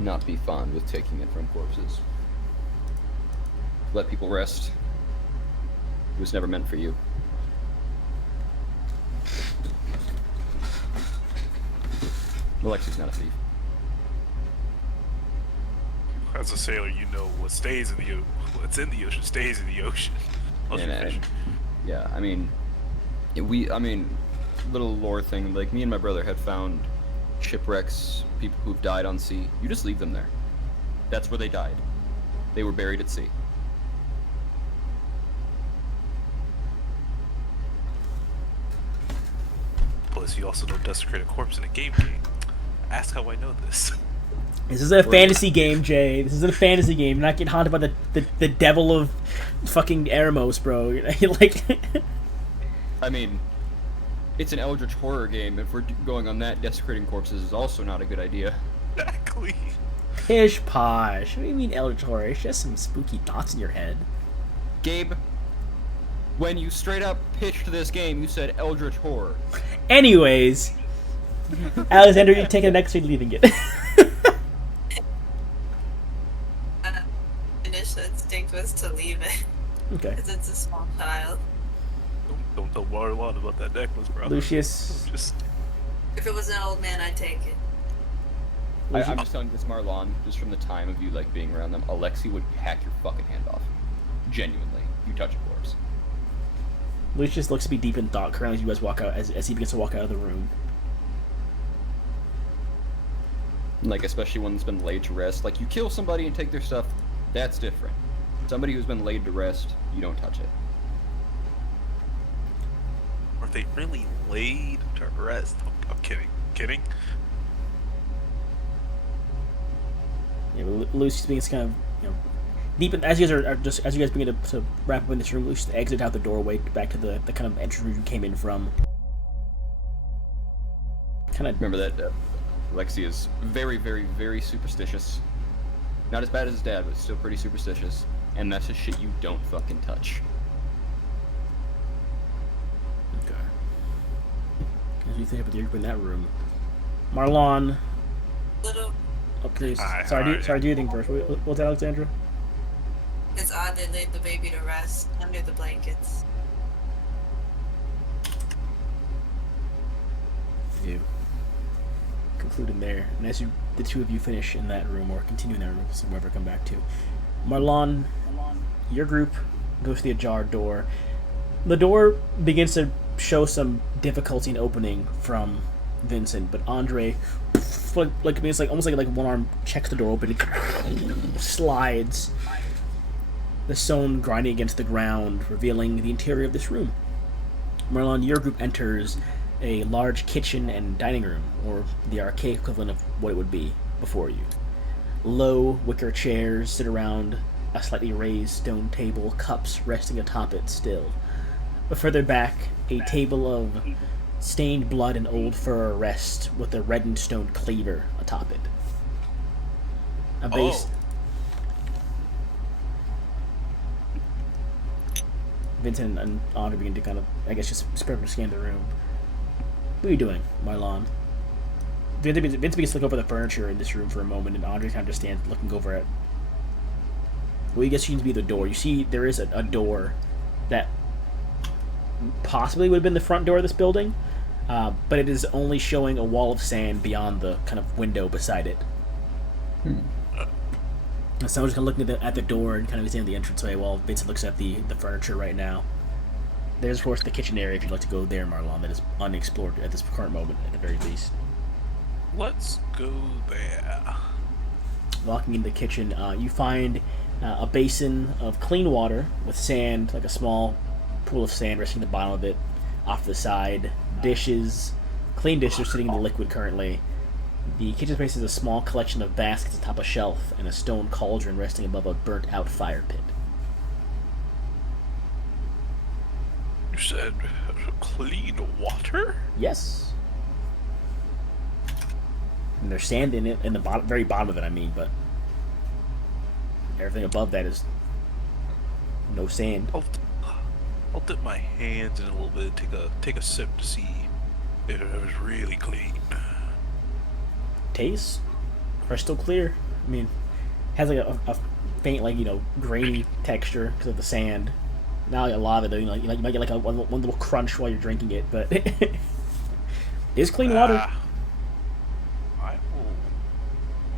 not be fond with taking it from corpses. Let people rest. It was never meant for you. Alexi's not a thief. As a sailor, you know what's in the ocean stays in the ocean. Unless you're fishing. Yeah, I mean, little lore thing. Like me and my brother had found shipwrecks, people who've died on sea. You just leave them there. That's where they died. They were buried at sea. Plus, you also don't desecrate a corpse in a game. Ask how I know this. This is a fantasy game, Jay. This is a fantasy game. You're not getting haunted by the devil of fucking Eremos, bro. You're like, I mean, it's an eldritch horror game. If we're going on that, desecrating corpses is also not a good idea. Exactly. pish posh. What do you mean eldritch horror? It's just some spooky thoughts in your head. Gabe, when you straight up pitched this game, you said eldritch horror. Anyways, Alexander, you're taking the next street, leaving it. Initial instinct was to leave it Okay. because it's a small child. Don't worry a lot about that necklace, bro. Lucius. Just If it was an old man, I'd take it. I'm just telling you this, Marlon, just from the time of you like being around them, Alexi would hack your fucking hand off. Genuinely, you touch a corpse. Lucius looks to be deep in thought currently as you guys walk out, as he begins to walk out of the room. Like, especially one that's been laid to rest. Like, you kill somebody and take their stuff, that's different. Somebody who's been laid to rest, you don't touch it. Are they really laid to rest? I'm kidding. Kidding? Yeah, but Lucius begins kind of, deep in, as you guys are just as you guys begin to wrap up in this room, Lucius exits out the doorway back to the kind of entrance room you came in from. Kind of Remember that Lexi is very, very, very superstitious. Not as bad as his dad, but still pretty superstitious. And that's just shit you don't fucking touch. okay. As you think about the group in that room, Marlon. Little, Oh, please. Hi, Sorry. Do you think first? What's that, Alexandra? it's odd they laid the baby to rest under the blankets. You concluding there, and as the two of you finish in that room or continue in that room, so wherever come back to, Marlon, your group goes to the ajar door. The door begins to show some difficulty in opening from Vincent, but Andre, it's like almost like one arm checks the door open, and slides. The stone grinding against the ground, revealing the interior of this room. Marlon, your group enters a large kitchen and dining room, or the archaic equivalent of what it would be before you. Low wicker chairs sit around a slightly raised stone table, cups resting atop it still. But further back, a table of stained blood and old fur rests with a reddened stone cleaver atop it. A base. Vincent and Andre begin to kind of, I guess, just scan the room. What are you doing, Marlon? Vince begins to look over the furniture in this room for a moment, and Andre kind of just stands looking over at what you guess seems to be the door. You see there is a door that possibly would have been the front door of this building, but it is only showing a wall of sand beyond the kind of window beside it. And so I'm just kind of looking at the door and kind of standing at the entranceway while Vincent looks at the furniture right now. There's, of course, the kitchen area if you'd like to go there, Marlon, that is unexplored at this current moment, at the very least. Let's go there. Walking into the kitchen, you find a basin of clean water with sand, like a small pool of sand resting at the bottom of it, off to the side. Dishes, clean dishes sitting in the liquid currently. The kitchen space is a small collection of baskets atop a shelf and a stone cauldron resting above a burnt-out fire pit. You said clean water? Yes. And there's sand in it, in the bottom, very bottom of it, I mean, but everything above that is no sand. I'll dip my hands in a little bit, take a sip to see if it was really clean. Tastes crystal clear. I mean, has like a faint, like, grainy texture because of the sand. Not like a lot of it, though. You might get like one little crunch while you're drinking it, but it's clean water. I will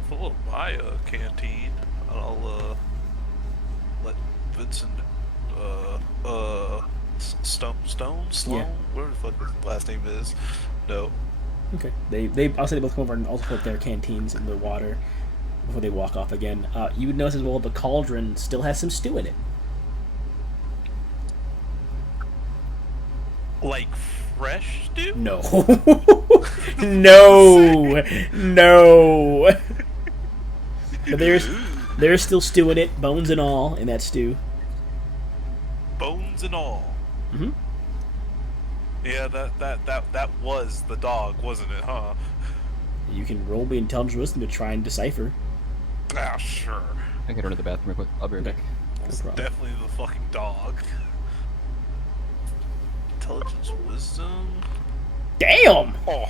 fill up my canteen, and I'll let Vincent, Sloan, Yeah. whatever the fuck his last name is. No. Okay. I'll say they both come over and also put their canteens in the water before they walk off again. You would notice as well the cauldron still has some stew in it. Like fresh stew? No. No. But there's still stew in it, bones and all, in that stew. Bones and all. Mm-hmm. Yeah, that was the dog, wasn't it, huh? You can roll me intelligence wisdom to try and decipher. Ah, sure. I can run to the bathroom real quick. I'll be right back. No problem. Definitely the fucking dog. Intelligence, wisdom. Damn! Oh.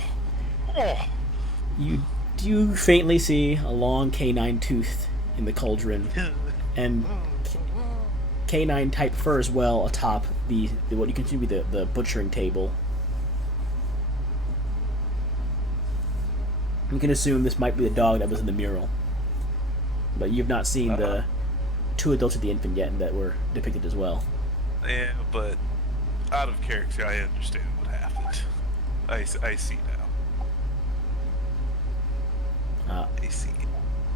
You do faintly see a long canine tooth in the cauldron, and canine type fur as well atop the what you consider to be the butchering table. You can assume this might be the dog that was in the mural, but you've not seen the two adults of the infant yet that were depicted as well. Yeah, but out of character, I understand what happened. I see now. I see.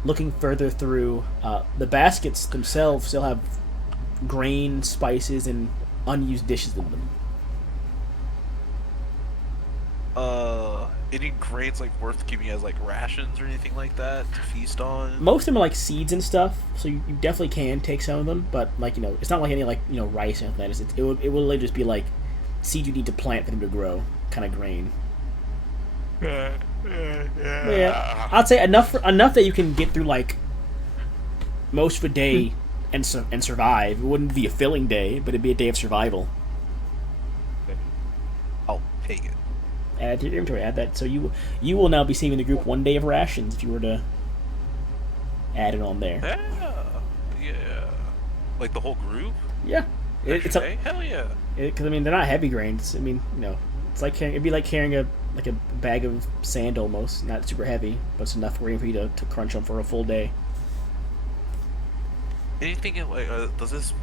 Looking further through, the baskets themselves still have grain, spices, and unused dishes in them. Any grains like worth keeping as like rations or anything like that to feast on? Most of them are like seeds and stuff, so you definitely can take some of them, but like, it's not like any like, rice or anything like that. It will literally just be like seed you need to plant for them to grow, kind of grain. But yeah, I'd say enough that you can get through like most of a day and survive. It wouldn't be a filling day, but it'd be a day of survival. I'll take it. Add to your inventory. Add that. So you will now be saving the group 1 day of rations if you were to add it on there. Yeah. Like the whole group? Yeah. Hell yeah. Because they're not heavy grains. It's like it'd be like carrying a bag of sand almost. Not super heavy, but it's enough grain for you to crunch on for a full day. Anything in like does this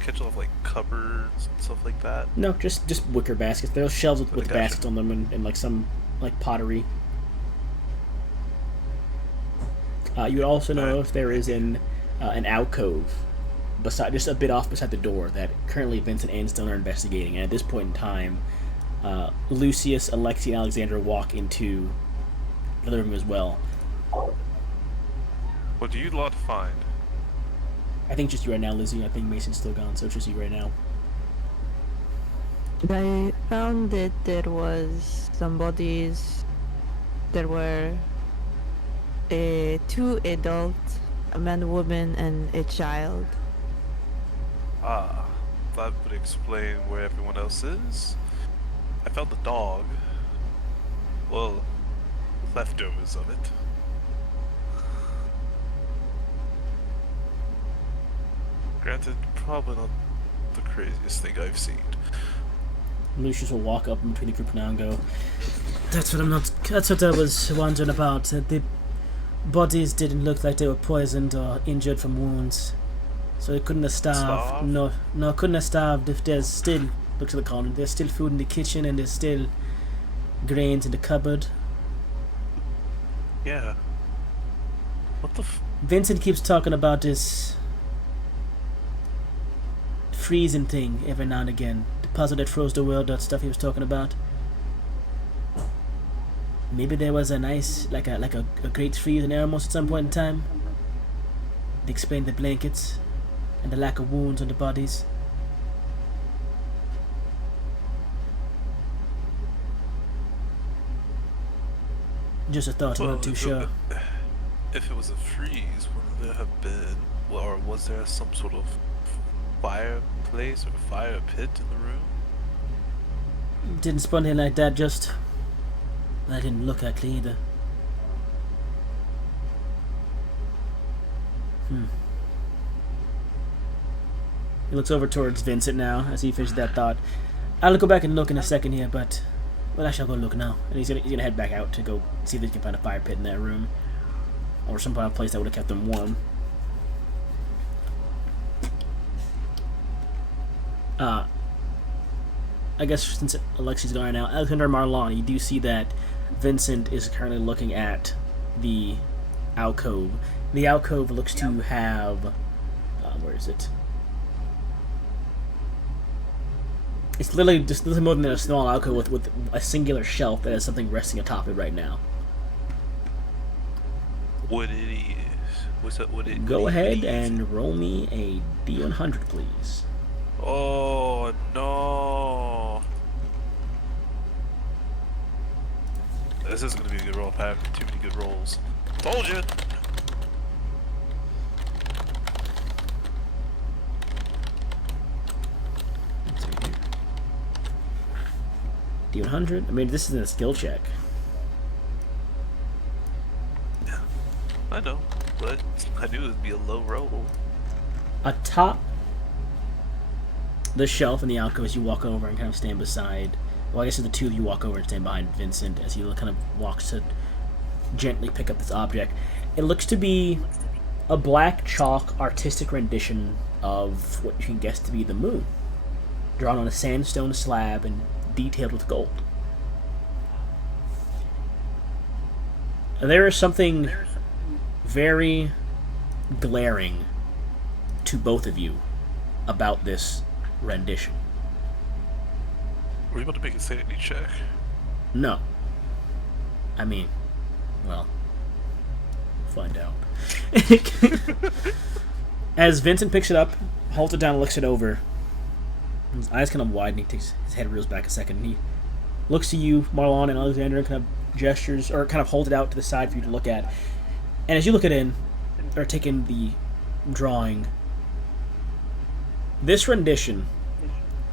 catch off like cupboards and stuff like that? No, just wicker baskets. There's shelves with baskets on them and like some like pottery. You would also know if there is an alcove just a bit off beside the door that currently Vincent and Stone are investigating. And at this point in time, Lucius, Alexi, and Alexander walk into another room as well. What do you lot find? I think just you right now, Lizzie. I think Mason's still gone, so it's just you right now. I found that there was some bodies. There were 2 adults, a man, woman, and a child. Ah, that would explain where everyone else is. I found the dog. Well, leftovers of it. Granted, probably not the craziest thing I've seen. Lucius will walk up in between the group now and go, That's what I was wondering about. The bodies didn't look like they were poisoned or injured from wounds. So it couldn't have starved. No, it couldn't have starved if there's still, look at the corner, there's still food in the kitchen and there's still grains in the cupboard. Yeah. What the Vincent keeps talking about this freezing thing every now and again. The puzzle that froze the world, that stuff he was talking about. Maybe there was a nice, like a great freeze in Eremos at some point in time. It explained the blankets and the lack of wounds on the bodies. Just a thought, I'm not too sure. If it was a freeze, wouldn't there have been, or was there some sort of fireplace or fire pit in the room? Didn't spawn here like that, just... That didn't look likely either. He looks over towards Vincent now as he finishes that thought. I'll go back and look in a second here, but... Well, I shall go look now. And he's gonna head back out to go see if he can find a fire pit in that room. Or some kind of place that would have kept them warm. I guess since Alexi's gone now, Alexander Marlon, you do see that Vincent is currently looking at the alcove. The alcove looks to have... where is it? It's literally just nothing more than a small alcove with a singular shelf that has something resting atop it right now. What it is? What's that? What it? Go what it ahead is? and roll me a D100, please. Oh no! This isn't gonna be a good roll. I have too many good rolls. Told you. D100? I mean, this isn't a skill check. Yeah, I know, but I knew it would be a low roll. Atop the shelf in the alcove as you walk over and kind of stand beside... Well, I guess the two of you walk over and stand behind Vincent as he kind of walks to gently pick up this object. It looks to be a black chalk artistic rendition of what you can guess to be the moon, drawn on a sandstone slab and detailed with gold. There is something very glaring to both of you about this rendition. Were you about to make a sanity check? No. I mean, well, we'll find out. As Vincent picks it up, holds it down, and looks it over, his eyes kind of widen, he takes his head reels back a second, and he looks to you, Marlon and Alexander, and kind of gestures, or kind of holds it out to the side for you to look at. And as you look at it, or take in the drawing, this rendition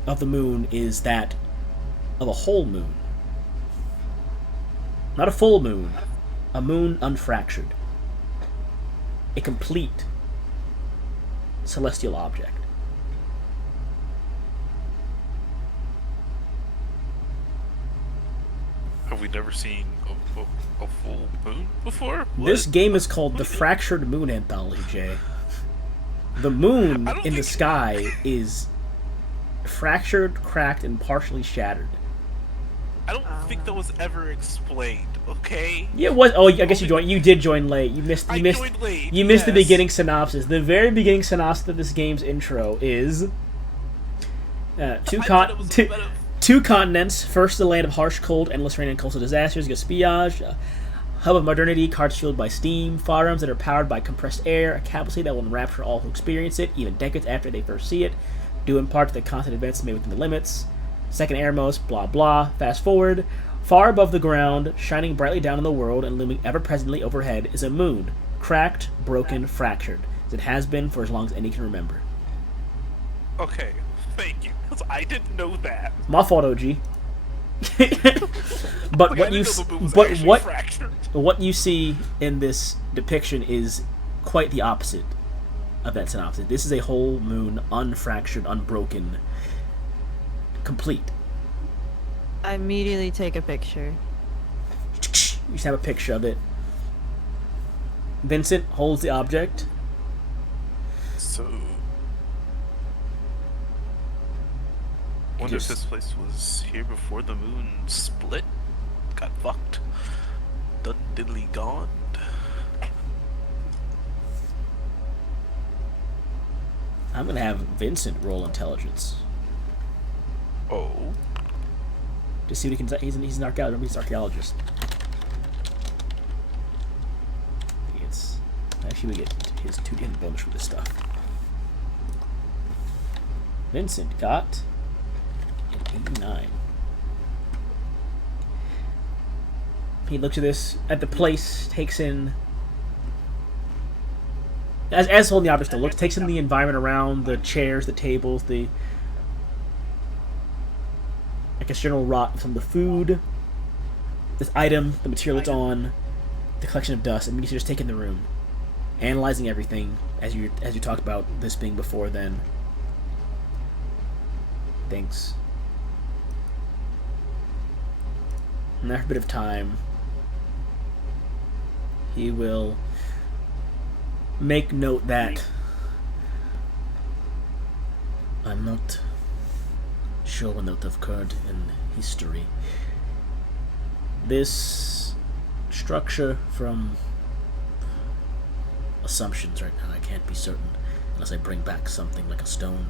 of the moon is that of a whole moon. Not a full moon, a moon unfractured. A complete celestial object. Have we never seen a full moon before? This What? game is called the Fractured Moon Anthology, Jay. The moon I don't in the think- sky is fractured, cracked, and partially shattered. I don't think that was ever explained. Okay. Yeah, it was. Oh, I guess you joined. You did join late. You missed. I You missed. joined late, You missed the yes. beginning synopsis. The very beginning synopsis of this game's intro is two I thought it was a bit of- two continents. First, the land of harsh cold, endless rain, and coastal disasters. Gaspillage, a hub of modernity, carts fueled by steam, firearms that are powered by compressed air, a capital city that will enrapture all who experience it, even decades after they first see it, due in part to the constant events made within the limits. Second airmost, blah blah. Fast forward. Far above the ground, shining brightly down on the world and looming ever-presently overhead, is a moon, cracked, broken, fractured, as it has been for as long as any can remember. Okay, thank you. Because I didn't know that. My fault, OG. But Like, I what didn't you know the moon was but actually what fractured. what you see in this depiction is quite the opposite of that synopsis. This is a whole moon, unfractured, unbroken, complete. I immediately take a picture. You just have a picture of it. Vincent holds the object. So, wonder if Just- this place was here before the moon split, got fucked, done diddly gone. I'm gonna have Vincent roll intelligence Oh, to see what he can. He's an archaeologist. He's an archaeologist. It's actually we get his 2D bonus for this stuff. Vincent got an 89. He looks at the place, takes in. As holding the object still looks, takes in the environment around, the chairs, the tables, the I guess general rot of some of the food, this item, the material it's on, the collection of dust, and you just take in the room, analyzing everything as you talked about this being before then. Thanks. And after a bit of time, he will make note that I'm not sure when that occurred in history. This structure, from assumptions right now, I can't be certain unless I bring back something like a stone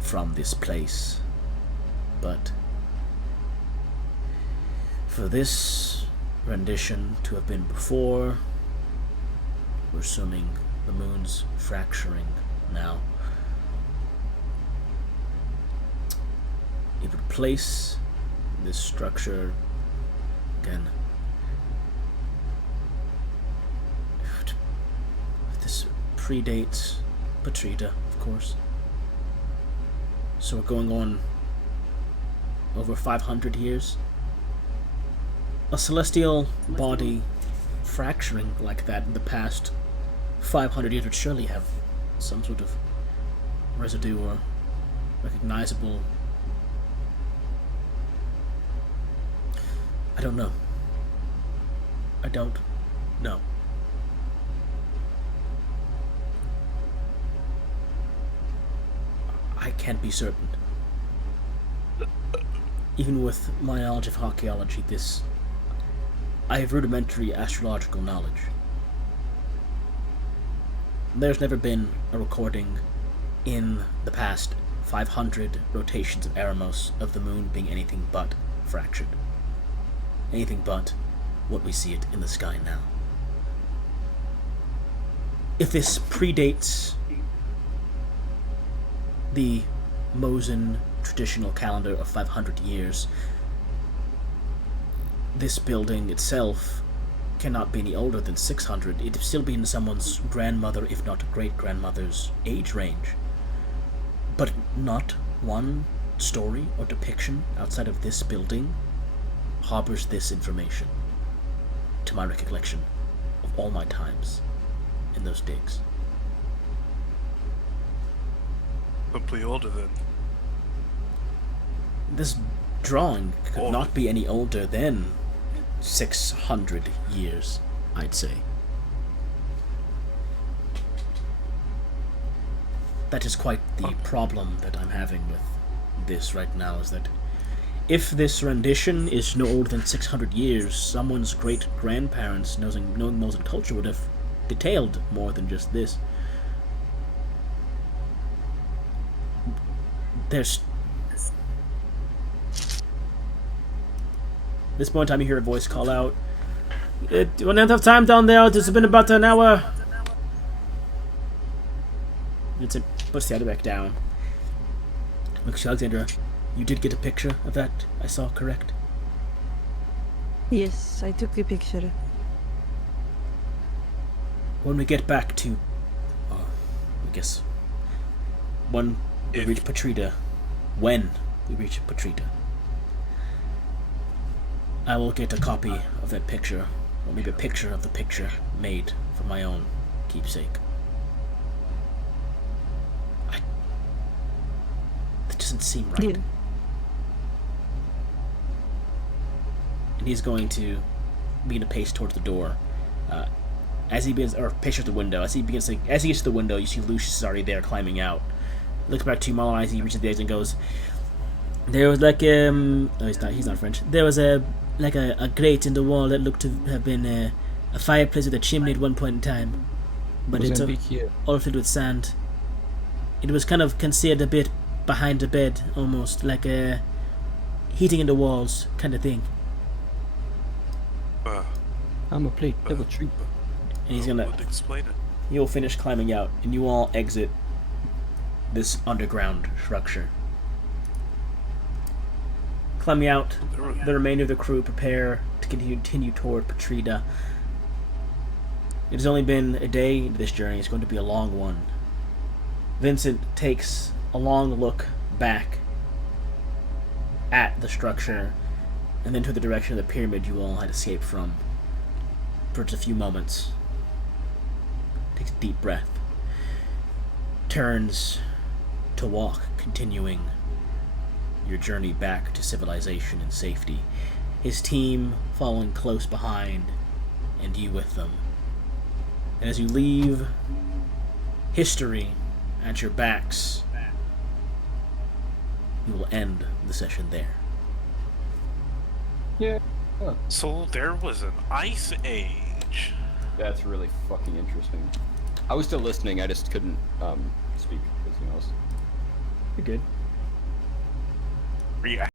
from this place. But for this rendition to have been before, we're assuming the moon's fracturing now. It would place this structure again. This predates Patrita, of course. So we're going on over 500 years. A celestial body fracturing like that in the past 500 years would surely have some sort of residue or recognizable. I don't know. I can't be certain. Even with my knowledge of archaeology, I have rudimentary astrological knowledge. There's never been a recording in the past 500 rotations of Eremos of the moon being anything but fractured. Anything but what we see it in the sky now. If this predates the Mosin traditional calendar of 500 years, this building itself cannot be any older than 600. It'd still be in someone's grandmother, if not great-grandmother's age range. But not one story or depiction outside of this building harbors this information, to my recollection of all my times in those digs. Simply older than. This drawing could not be any older than 600 years, I'd say. That is quite the problem that I'm having with this right now, is that if this rendition is no older than 600 years, someone's great-grandparents, knowing Mosin culture, would have detailed more than just this. There's... At this point in time, you hear a voice call out, "We don't have time down there, it's been about an hour." Vincent puts the other back down. Looks to Alexandra. You did get a picture of that, I saw, correct? Yes, I took a picture. When we get back to... I guess... When we reach Patrita... I will get a copy of that picture, or maybe a picture of the picture made for my own keepsake. That doesn't seem right. Yeah. And he's going to begin to pace towards the door. As he begins, or pace towards the window. As he gets to the window, you see Lucius is already there, climbing out. Looks back to you, Marlon, as he reaches the edge and goes, "There was like no, he's not French. There was a grate in the wall that looked to have been a fireplace with a chimney at one point in time, but it's all filled with sand. It was kind of concealed a bit behind the bed, almost like a heating in the walls kind of thing." I'm a plate double treat. And he's gonna... explain it. You'll finish climbing out, and you all exit this underground structure. Climbing out, the remainder of the crew prepare to continue toward Patrita. It has only been a day into this journey. It's going to be a long one. Vincent takes a long look back at the structure, and then to the direction of the pyramid you all had escaped from for just a few moments. Takes a deep breath. Turns to walk, continuing your journey back to civilization and safety. His team following close behind, and you with them. And as you leave history at your backs, you will end the session there. Yeah. So there was an ice age. That's really fucking interesting. I was still listening, I just couldn't speak because, You're good.